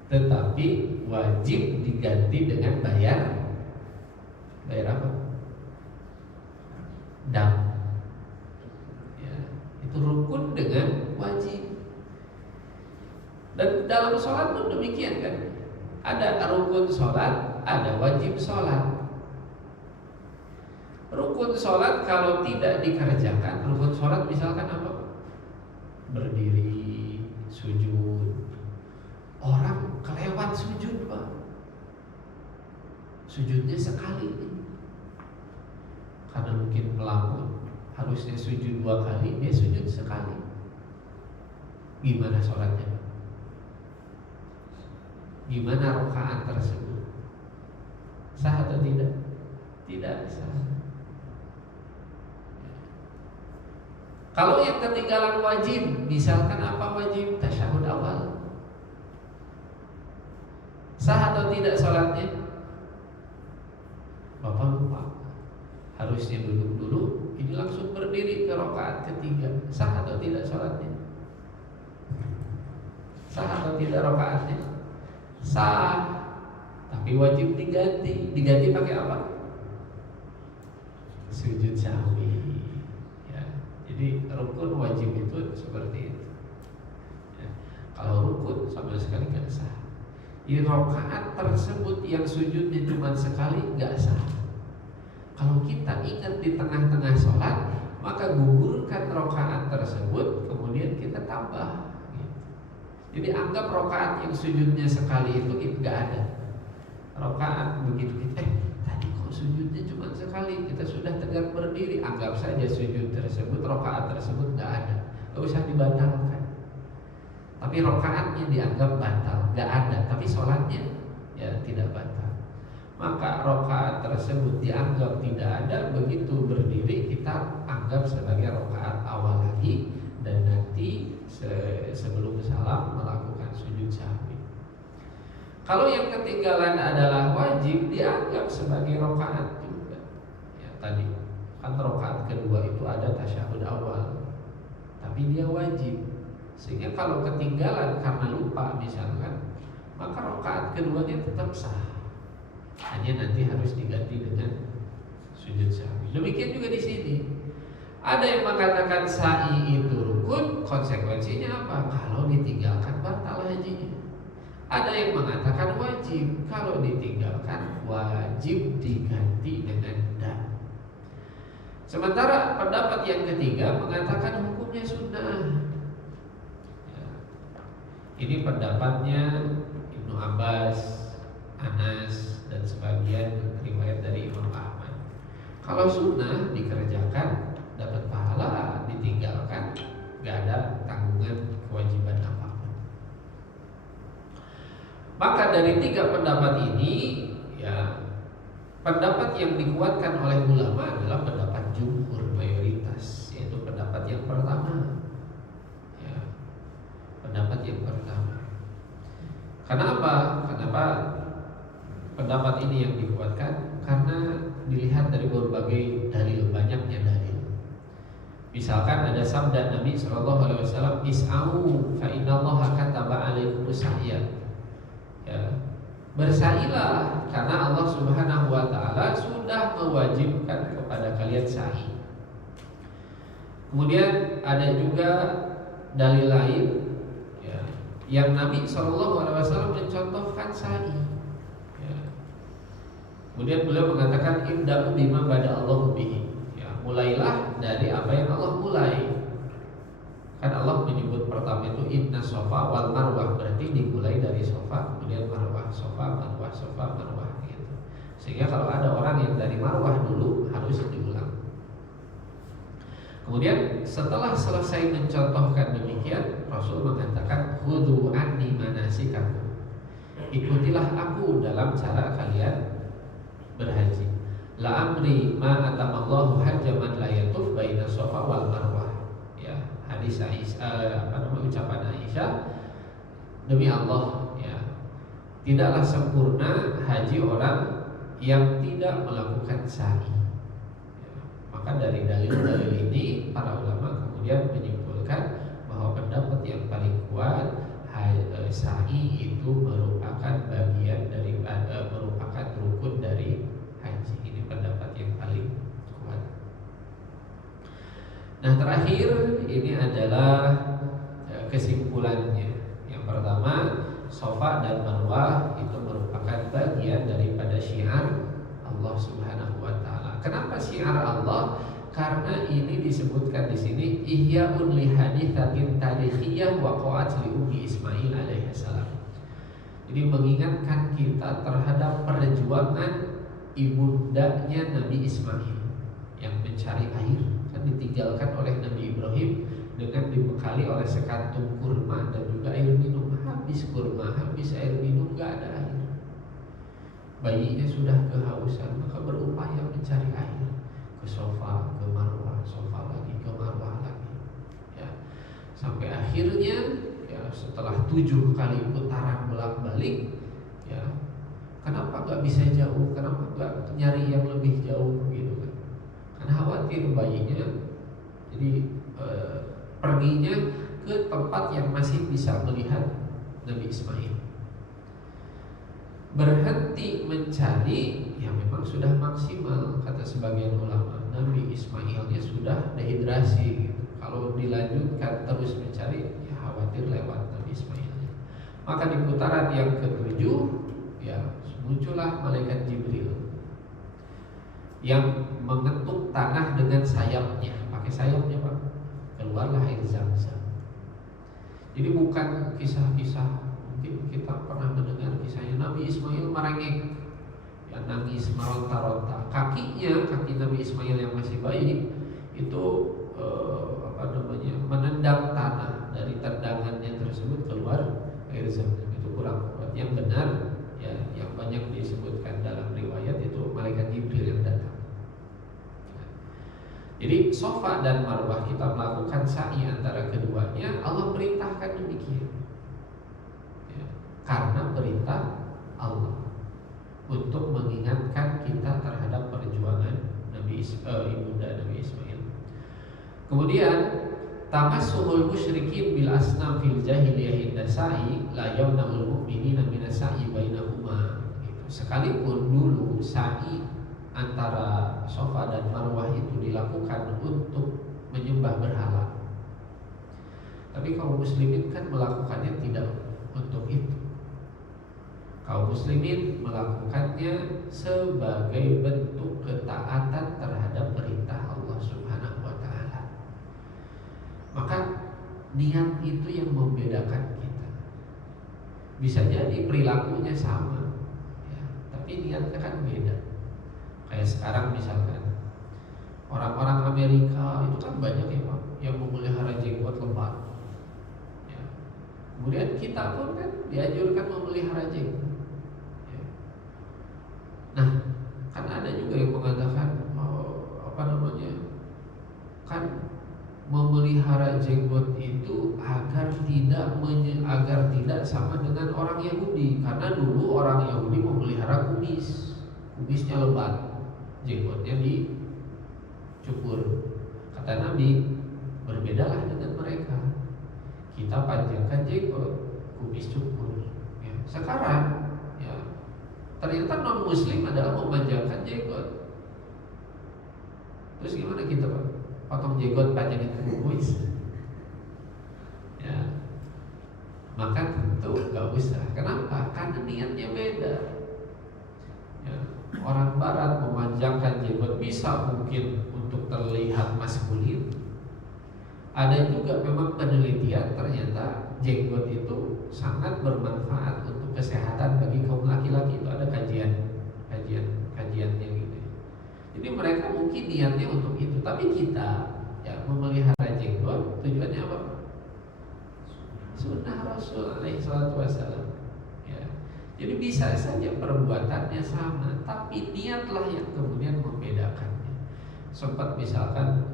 Tetapi wajib diganti dengan bayar apa? Dam. Ya, itu rukun dengan wajib. Dan dalam sholat pun demikian kan. Ada rukun sholat, ada wajib sholat. Rukun sholat kalau tidak dikerjakan, rukun sholat misalkan apa? Berdiri, sujud. Orang kelewat sujud Pak. Sujudnya sekali nih. Karena mungkin melamun, harusnya sujud 2 kali, dia sujud sekali. Gimana sholatnya? Gimana rakaat tersebut? Sah atau tidak? Tidak sah. Kalau yang ketinggalan wajib, misalkan apa wajib? Tasyahud awal. Sah atau tidak sholatnya? Bapak lupa. Harusnya duduk dulu, ini langsung berdiri ke rakaat ketiga. Sah atau tidak sholatnya? Sah atau tidak rakaatnya? Sah, tapi wajib diganti. Diganti pakai apa? Sujud sahwi. Ya, jadi rukun wajib itu seperti itu. Ya, kalau rukun sama sekali nggak sah. Di rakaat tersebut yang sujudnya cuma sekali nggak sah. Kalau kita ingat di tengah-tengah sholat, maka gugurkan rakaat tersebut, kemudian kita tambah. Jadi anggap rakaat yang sujudnya sekali itu nggak ada. Rakaat begitu kita, tadi kok sujudnya cuma sekali, kita sudah tegak berdiri, anggap saja sujud tersebut, rakaat tersebut nggak ada, nggak usah dibatalkan. Tapi rakaatnya dianggap batal, nggak ada, tapi sholatnya ya tidak batal. Maka rakaat tersebut dianggap tidak ada, begitu berdiri kita anggap sebagai rakaat awal lagi, dan nanti sebelum salam melakukan sujud sahwi. Kalau yang ketinggalan adalah wajib, dianggap sebagai rakaat juga. Ya tadi Kan rakaat kedua itu ada tasyahud awal, tapi dia wajib. Sehingga kalau ketinggalan karena lupa misalkan, maka rakaat keduanya tetap sah. Hanya nanti harus diganti dengan sujud sahwi. Demikian juga di sini. Ada yang mengatakan sa'i itu rukun, konsekuensinya apa? Kalau ditinggalkan batal hajinya. Ada yang mengatakan wajib, kalau ditinggalkan wajib diganti dengan dam. Sementara pendapat yang ketiga mengatakan hukumnya sunnah. Ya. Ini pendapatnya Ibnu Abbas, Anas, dan sebagian riwayat dari Imam Ahmad. Kalau sunnah dikerjakan dapat pahala, ditinggalkan gak ada tanggungan kewajiban apapun. Maka dari tiga pendapat ini, ya, pendapat yang dikuatkan oleh ulama adalah pendapat jumhur mayoritas, yaitu pendapat yang pertama. Ya, pendapat yang pertama. Kenapa? Kenapa pendapat ini yang dikuatkan? Karena dilihat dari berbagai dalil, banyaknya dalil. Misalkan ada sabda Nabi SAW, is'au fa innallaha kataba alaikumus sa'ya. Ya, bersailah karena Allah Subhanahu wa taala sudah mewajibkan kepada kalian sa'i. Kemudian ada juga dalil lain, ya, yang Nabi SAW mencontohkan sa'i. Ya. Kemudian beliau mengatakan ibda'u bima bada Allahu bihi. Ya, mulailah dari apa yang Allah mulai. Kan Allah menyebut pertama itu inna sofa wal marwah, berarti dimulai dari sofa kemudian marwah, sofa marwah gitu. Sehingga kalau ada orang yang dari marwah dulu harus diulang. Kemudian setelah selesai mencontohkan demikian, Rasul mengatakan khudhu anni manasikakum. Ikutilah aku dalam cara kalian berhaji. La amri ma atamallahu hajjaman la yatuf baina sofa wal marwah. Hadis Aisyah, ucapan Aisyah, demi Allah, ya, tidaklah sempurna haji orang yang tidak melakukan sa'i. Ya, maka dari dalil-dalil ini para ulama kemudian menyimpulkan bahwa pendapat yang paling kuat, sa'i itu merupakan bagian dari merupakan rukun dari haji. Ini pendapat yang paling kuat. Nah, terakhir ini adalah kesimpulannya. Yang pertama, Safa dan Marwah itu merupakan bagian daripada syiar Allah Subhanahu wa taala. Kenapa syiar Allah? Karena ini disebutkan di sini ihya'un li haditsatin tarikhiyah waqa'at li ummi Ismail alaihi salam. Jadi mengingatkan kita terhadap perjuangan ibundanya Nabi Ismail yang mencari air, kan ditinggalkan oleh Nabi Ibrahim dengan dibekali oleh sekantung kurma dan juga air minum. Habis kurma, habis air minum, gak ada air. Bayinya sudah kehausan, maka berupaya mencari air. Ke Safa, ke Marwah, Safa lagi, ke Marwah lagi, ya. Sampai akhirnya, ya, setelah 7 kali putaran bolak-balik, ya, kenapa gak bisa jauh? Kenapa gak nyari yang lebih jauh gitu kan? Karena khawatir bayinya, jadi perginya ke tempat yang masih bisa melihat Nabi Ismail. Berhenti mencari yang memang sudah maksimal, kata sebagian ulama. Nabi Ismailnya sudah dehidrasi gitu. Kalau dilanjutkan terus mencari, ya khawatir lewat Nabi Ismailnya. Maka di putaran yang ke-7, ya, muncullah malaikat Jibril yang mengetuk tanah dengan sayapnya, pakai sayapnya Pak, keluarlah air Zam-Zam. Jadi bukan kisah-kisah, mungkin kita pernah mendengar kisahnya Nabi Ismail merengek, ya, nangis meronta-ronta. Kaki Nabi Ismail yang masih bayi itu menendang tanah, dari tendangannya tersebut keluar air Zam-Zam. Itu kurang kuat. Yang benar, ya, yang banyak disebutkan dalam riwayat itu malaikat Jibril yang datang. Jadi Safa dan Marwah kita melakukan sa'i antara keduanya, Allah perintahkan demikian, ya, karena perintah Allah untuk mengingatkan kita terhadap perjuangan Nabi ibunda Nabi Ismail. Kemudian tamassuhul musyrikin bil asnam fil jahiliyah inda sa'i la yamna'ul mu'minina minas sa'i bainahuma. Sekalipun dulu sa'i antara Safa dan Marwah itu dilakukan untuk menyembah berhala, tapi kaum muslimin kan melakukannya tidak untuk itu. Kaum muslimin melakukannya sebagai bentuk ketaatan terhadap perintah Allah Subhanahu wa taala. Maka niat itu yang membedakan kita. Bisa jadi perilakunya sama, ya, tapi niatnya kan beda. Kayak sekarang misalkan orang-orang Amerika itu kan banyak ya Pak yang memelihara jenggot lebat. Ya. Kemudian kita pun kan dianjurkan memelihara jenggot. Nah, kan ada juga yang mengatakan kan memelihara jenggot itu agar tidak sama dengan orang Yahudi, karena dulu orang Yahudi memelihara kumisnya lebat, jenggotnya dicukur. Kata Nabi, berbedalah dengan mereka, kita panjangkan jenggot, kumis cukur. Ya. Sekarang ternyata non muslim adalah memanjangkan jenggot. Terus gimana kita Pak? Potong jenggot panjangin kumis? Ya. Maka tentu gak usah. Kenapa? Karena niatnya beda. Ya. Orang barat memanjangkan jenggot bisa mungkin untuk terlihat maskulin. Ada juga memang penelitian ternyata jenggot itu sangat bermanfaat untuk kesehatan bagi kaum laki-laki. Itu ada kajiannya gitu. Jadi mereka mungkin niatnya untuk itu, tapi kita ya memelihara jenggot tujuannya apa? Sunnah Rasul alaihi salatu wasallam. Ya. Jadi bisa saja perbuatannya sama, tapi niatlah yang kemudian membedakannya. Sempat misalkan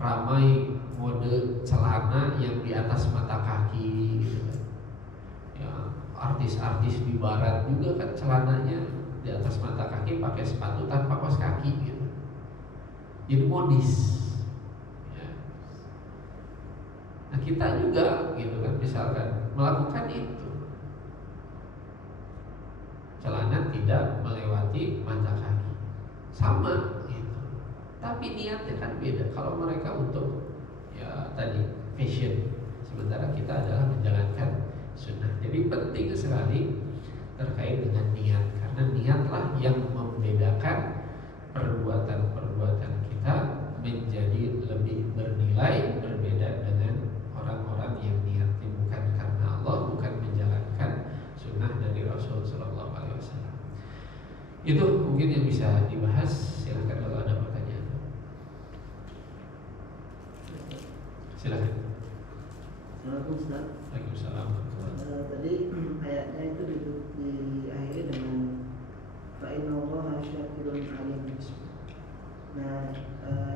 ramai mode celana yang di atas mata kaki gitu kan. Ya, artis-artis di barat juga kan celananya di atas mata kaki, pakai sepatu tanpa kaos kaki gitu. Jadi modis. Ya. Nah, kita juga gitu kan misalkan melakukan itu. Celana tidak melewati mata kaki. Sama gitu. Tapi niatnya kan beda. Kalau mereka untuk tadi fashion, sementara kita adalah menjalankan sunnah. Jadi penting sekali terkait dengan niat, karena niatlah yang membedakan perbuatan-perbuatan kita menjadi lebih bernilai, berbeda dengan orang-orang yang niatnya bukan karena Allah, bukan menjalankan sunnah dari Rasul Sallallahu Alaihi Wasallam. Itu mungkin yang bisa dibahas. Silakan kalau ada pertanyaan. Silakan. Assalamualaikum Ustaz. Waalaikumsalam. Tadi ayatnya itu diakhiri dengan fa innallaha syakirun alim. Nah,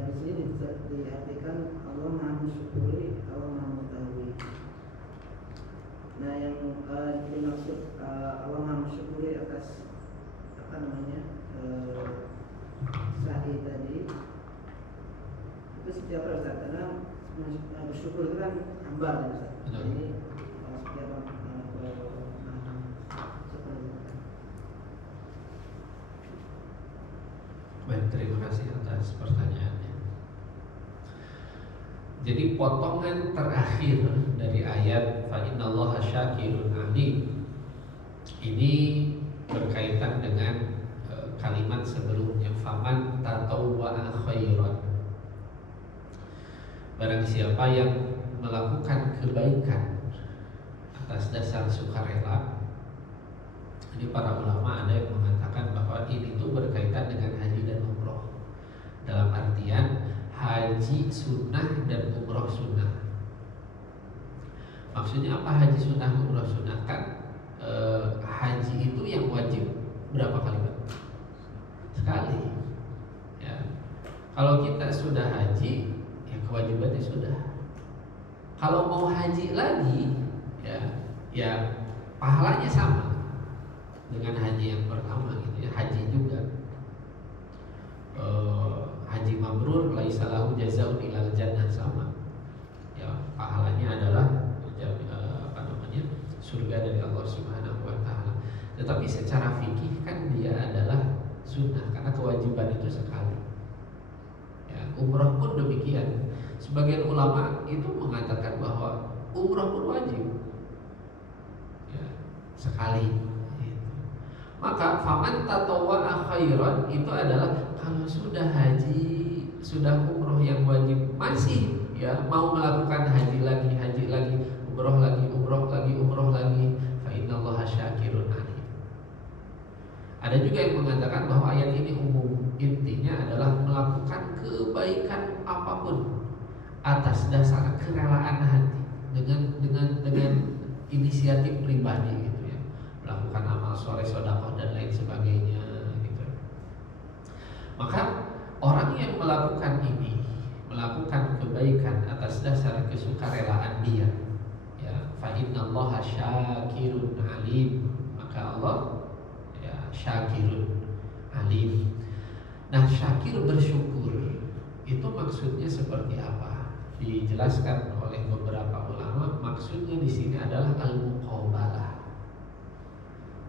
di sini diartikan Allah Maha mensyukuri, Allah Maha mengetahui. Nah, yang dimaksud Allah Maha mensyukuri atas sa'i tadi itu seperti apa Ustaz? Karena bersyukur itu kan hamba ya Ustaz. Ini seperti apa? Baik, terima kasih atas pertanyaannya. Jadi potongan terakhir dari ayat fa innallaha syakirun alim ini berkaitan dengan kalimat sebelumnya, faman tatawwa'a khairan. Barang siapa yang melakukan kebaikan atas dasar sukarela. Jadi para ulama ada yang mengatakan bahwa ini tuh berkaitan dengan haji dan umroh, dalam artian haji sunnah dan umroh sunnah. Maksudnya apa haji sunnah, umroh sunnah? Kan haji itu yang wajib berapa kali Pak? Sekali. Ya. Kalau kita sudah haji, ya kewajibannya sudah. Kalau mau haji lagi, ya pahalanya sama dengan haji yang pertama gitu ya, haji juga. haji mabrur laisa lahu jazaa'un ilal jannah, sama. Ya, pahalanya adalah surga dari Allah Subhanahu wa taala. Tetapi secara fikih kan dia adalah sunnah karena kewajiban itu sekali. Ya, umrah pun demikian. Sebagian ulama itu mengatakan bahwa umrah pun wajib. Ya, sekali. Maka faman tatawwa'a khairan itu adalah kalau sudah haji, sudah umroh yang wajib masih ya mau melakukan haji lagi, umroh lagi, fa innallaha syakirun alim. Ada juga yang mengatakan bahwa ayat ini umum, intinya adalah melakukan kebaikan apapun atas dasar kerelaan hati dengan inisiatif pribadi gitu ya, melakukan amal soleh, sedekah dan lain sebagainya gitu. Maka orang yang melakukan ini, melakukan kebaikan atas dasar kesukarelaan dia, ya, fa innallaha syakirun alim, maka Allah ya syakirun alim. Nah, syakir bersyukur itu maksudnya seperti apa? Dijelaskan oleh beberapa ulama, maksudnya di sini adalah al-muqabalah.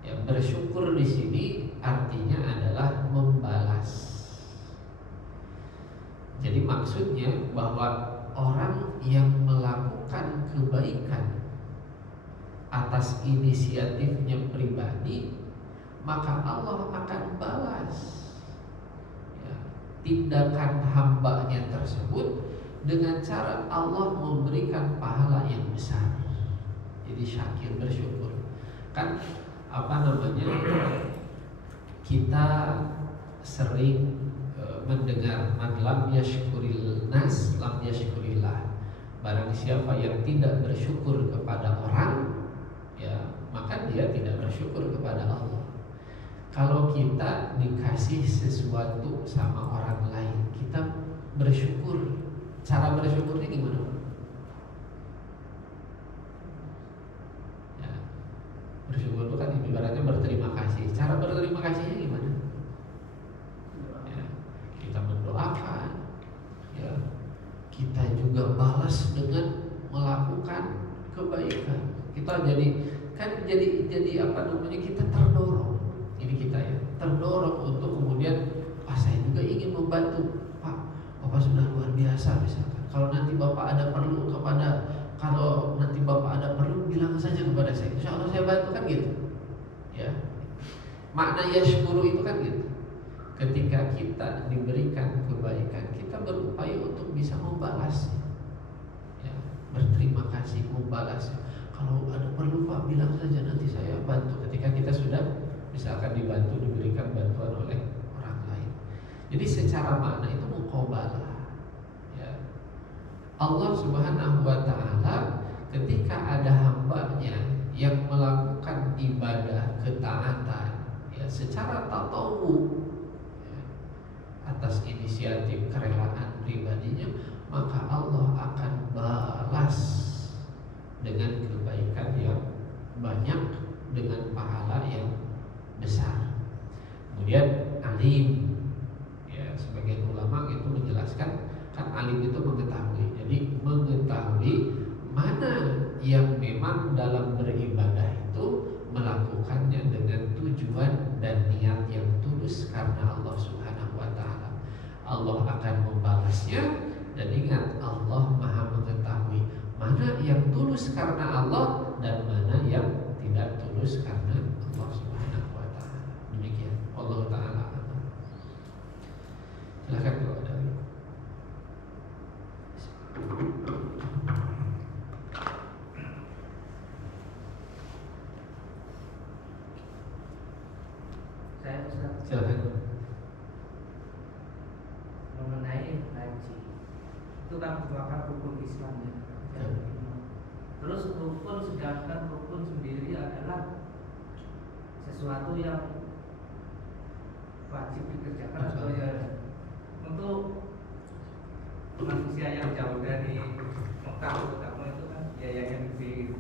Ya, bersyukur di sini artinya adalah membalas. Jadi maksudnya bahwa orang yang melakukan kebaikan atas inisiatifnya pribadi, maka Allah akan balas ya, tindakan hambanya tersebut dengan cara Allah memberikan pahala yang besar. Jadi syakir bersyukur. Kan kita sering mendengar man lam yashkuril nas lam yashkurillah. Barang siapa yang tidak bersyukur kepada orang, ya maka dia tidak bersyukur kepada Allah. Kalau kita dikasih sesuatu sama orang lain, kita bersyukur. Cara bersyukurnya gimana? Ya, bersyukur itu kan ibaratnya berterima kasih. Cara berterima kasihnya gimana? Kita mendoakan, ya, kita juga balas dengan melakukan kebaikan. Kita jadi kita terdorong. Ini kita ya terdorong untuk kemudian, saya juga ingin membantu. Pak, Bapak sudah luar biasa misalkan. Kalau nanti Bapak ada perlu bilang saja kepada saya. Insya Allah saya bantu, kan gitu. Ya, makna yashkuru itu kan gitu. Ketika kita diberikan kebaikan, kita berupaya untuk bisa membalasnya, ya, berterima kasih, membalasnya. Kalau ada perlu Pak, bilang saja, nanti saya bantu. Ketika kita sudah misalkan dibantu, diberikan bantuan oleh orang lain. Jadi secara makna itu muqabalah. Ya. Allah Subhanahu wa taala ketika ada hambanya yang melakukan ibadah ketaatan, ya, secara tatawu, atas inisiatif kerelaan pribadinya, maka Allah akan balas dengan kebaikan yang banyak, dengan pahala yang besar. Kemudian alim, ya, sebagian ulama itu menjelaskan, kan alim itu mengetahui. Jadi mengetahui mana yang memang dalam beribadah itu melakukannya dengan tujuan dan niat yang tulus karena Allah Subhanahu wa taala. Allah akan membalasnya, dan ingat, Allah Maha mengetahui mana yang tulus karena Allah dan mana yang tidak tulus karena Allah Subhanahu wa taala. Demikian Allah taala. Silakan kalau ada. Silakan. Mengenai haji, itu kan merupakan rukun Islam ya. Terus rukun, sedangkan rukun sendiri adalah sesuatu yang wajib dikerjakan atau ya untuk manusia yang jauh dari Mekah terutama itu kan biaya yang gede.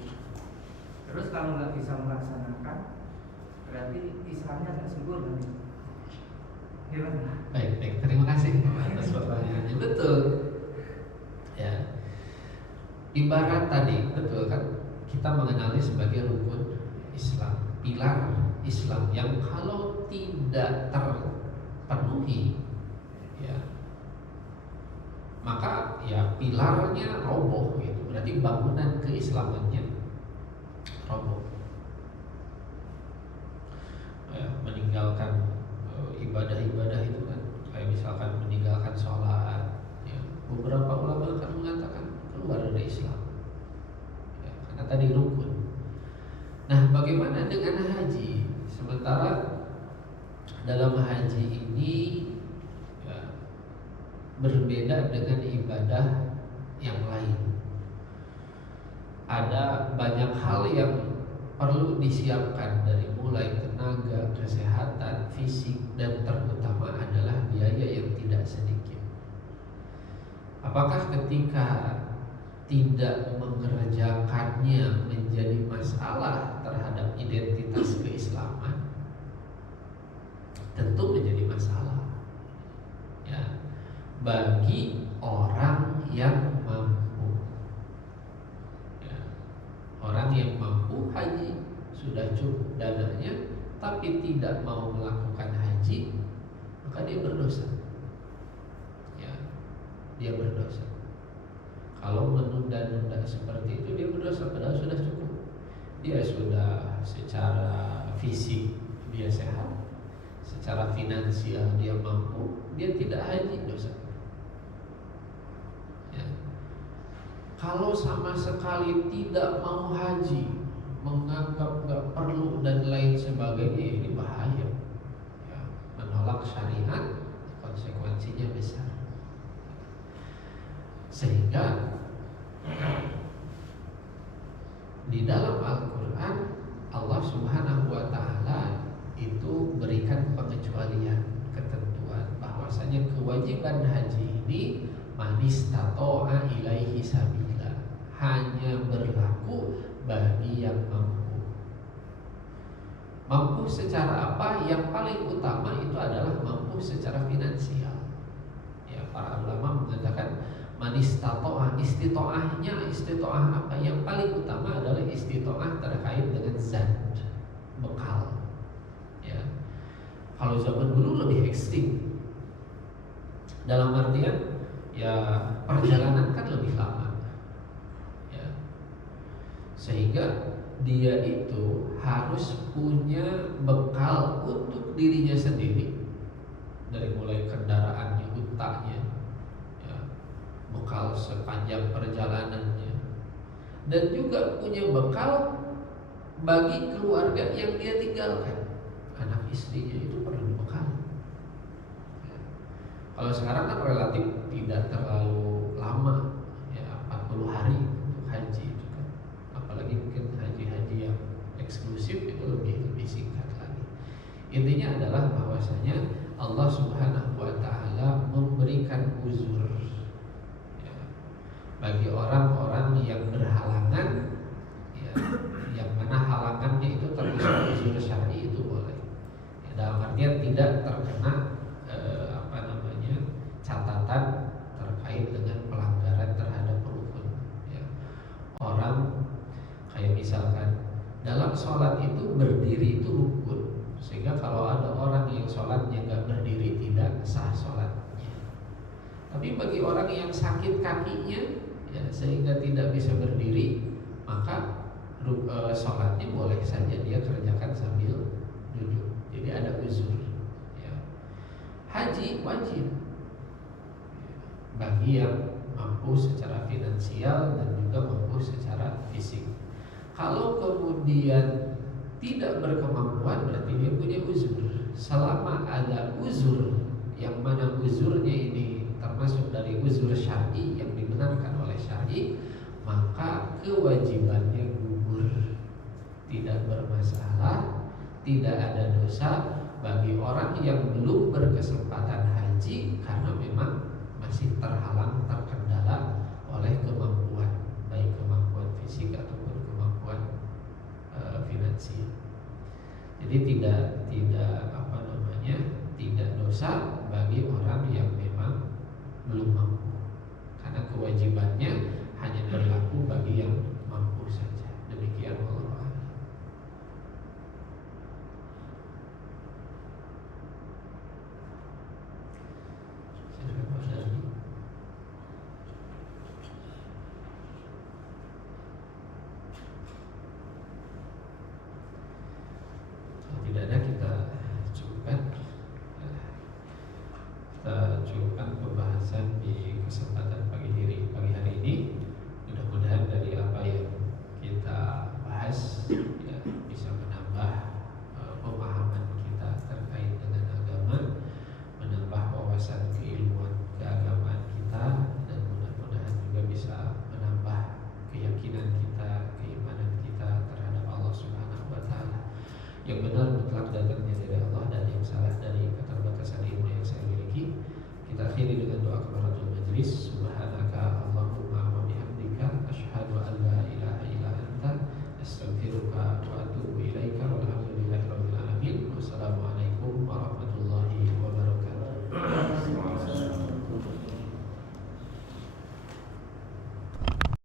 Terus kalau nggak bisa melaksanakan, berarti Islamnya nggak sempurna. Gimana? Baik, terima kasih atas pertanyaannya. Betul. Ya. Ibarat tadi, betul kan? Kita mengenali sebagai rukun Islam, pilar Islam yang kalau tidak terpenuhi, ya, maka ya pilarnya roboh gitu. Berarti bangunan keislamannya roboh. Ya, meninggalkan ibadah-ibadah itu kan, kayak misalkan meninggalkan sholat, ya, beberapa ulama akan mengatakan keluar dari Islam, ya, karena tadi rukun. Nah, bagaimana dengan haji? Sementara dalam haji ini ya, berbeda dengan ibadah yang lain. Ada banyak hal yang perlu disiapkan, dari mulai tenaga, kesehatan, fisik, dan terutama adalah biaya yang tidak sedikit. Apakah ketika tidak mengerjakannya menjadi masalah terhadap identitas keislaman? Tentu menjadi masalah, ya, bagi orang yang mampu. Ya, orang yang mampu haji sudah cukup dananya, tapi tidak mau melakukan haji, maka dia berdosa. Ya, dia berdosa. Kalau menunda-nunda seperti itu, dia berdosa, padahal sudah cukup. Dia sudah secara fisik dia sehat, secara finansial dia mampu, dia tidak haji, dosa. Ya. Kalau sama sekali tidak mau haji, menganggap gak perlu dan lain sebagainya, ini bahaya. Ya. Menolak syariat, konsekuensinya besar. Sehingga di dalam Al-Quran Allah Subhanahu wa Ta'ala itu berikan pengecualian, ketentuan bahwasanya kewajiban haji ini manistato'a ilaihi sabila, hanya berlaku bagi yang mampu. Mampu secara apa? Yang paling utama itu adalah mampu secara finansial. Ya, para ulama mengatakan manistato'ah, istito'ah apa? Yang paling utama adalah istito'ah terkait dengan zat, bekal. Ya. Kalau zaman dulu lebih ekstrim, dalam artian ya perjalanan kan lebih lama, ya, sehingga dia itu harus punya bekal untuk dirinya sendiri, dari mulai kendaraannya, untanya, ya, bekal sepanjang perjalanannya, dan juga punya bekal bagi keluarga yang dia tinggalkan. Anak istrinya itu perlu dibekali. Ya. Kalau sekarang kan relatif tidak terlalu lama, ya, 40 hari untuk haji itu kan. Apalagi mungkin haji-haji yang eksklusif itu lebih singkat lagi. Intinya adalah bahwasanya Allah Subhanahu wa Ta'ala memberikan uzur, ya, bagi orang-orang yang berhalangan, ya, yang mana halangannya itu termasuk uzur syar'i, itu boleh. Dalam artian tidak terkena catatan terkait dengan pelanggaran terhadap rukun. Ya. Orang kayak misalkan dalam sholat itu berdiri itu rukun, sehingga kalau ada orang yang sholatnya nggak berdiri tidak sah sholatnya. Tapi bagi orang yang sakit kakinya, ya, sehingga tidak bisa berdiri, maka sholatnya boleh saja dia kerjakan sambil duduk. Jadi ada uzur, ya. Haji wajib bagi yang mampu secara finansial dan juga mampu secara fisik. Kalau kemudian tidak berkemampuan, berarti dia punya uzur. Selama ada uzur, yang mana uzurnya ini termasuk dari uzur syar'i yang dibenarkan oleh syar'i, maka kewajibannya gugur, tidak bermasalah. Tidak ada dosa bagi orang yang belum berkesempatan haji karena memang masih terhalang, terkendala oleh kemampuan, baik kemampuan fisik ataupun kemampuan finansial. Jadi tidak tidak dosa yang benar mutlak datangnya dari Allah, dan yang salah dari keterbatasan ilmu yang saya miliki. Kita akhiri dengan doa kafaratul majlis. Subhanaka Allahumma wa bihamdika asyhadu an la ilaha illa anta astaghfiruka wa atubu ilaika. Walhamdulillahi rabbil alamin. Wassalamu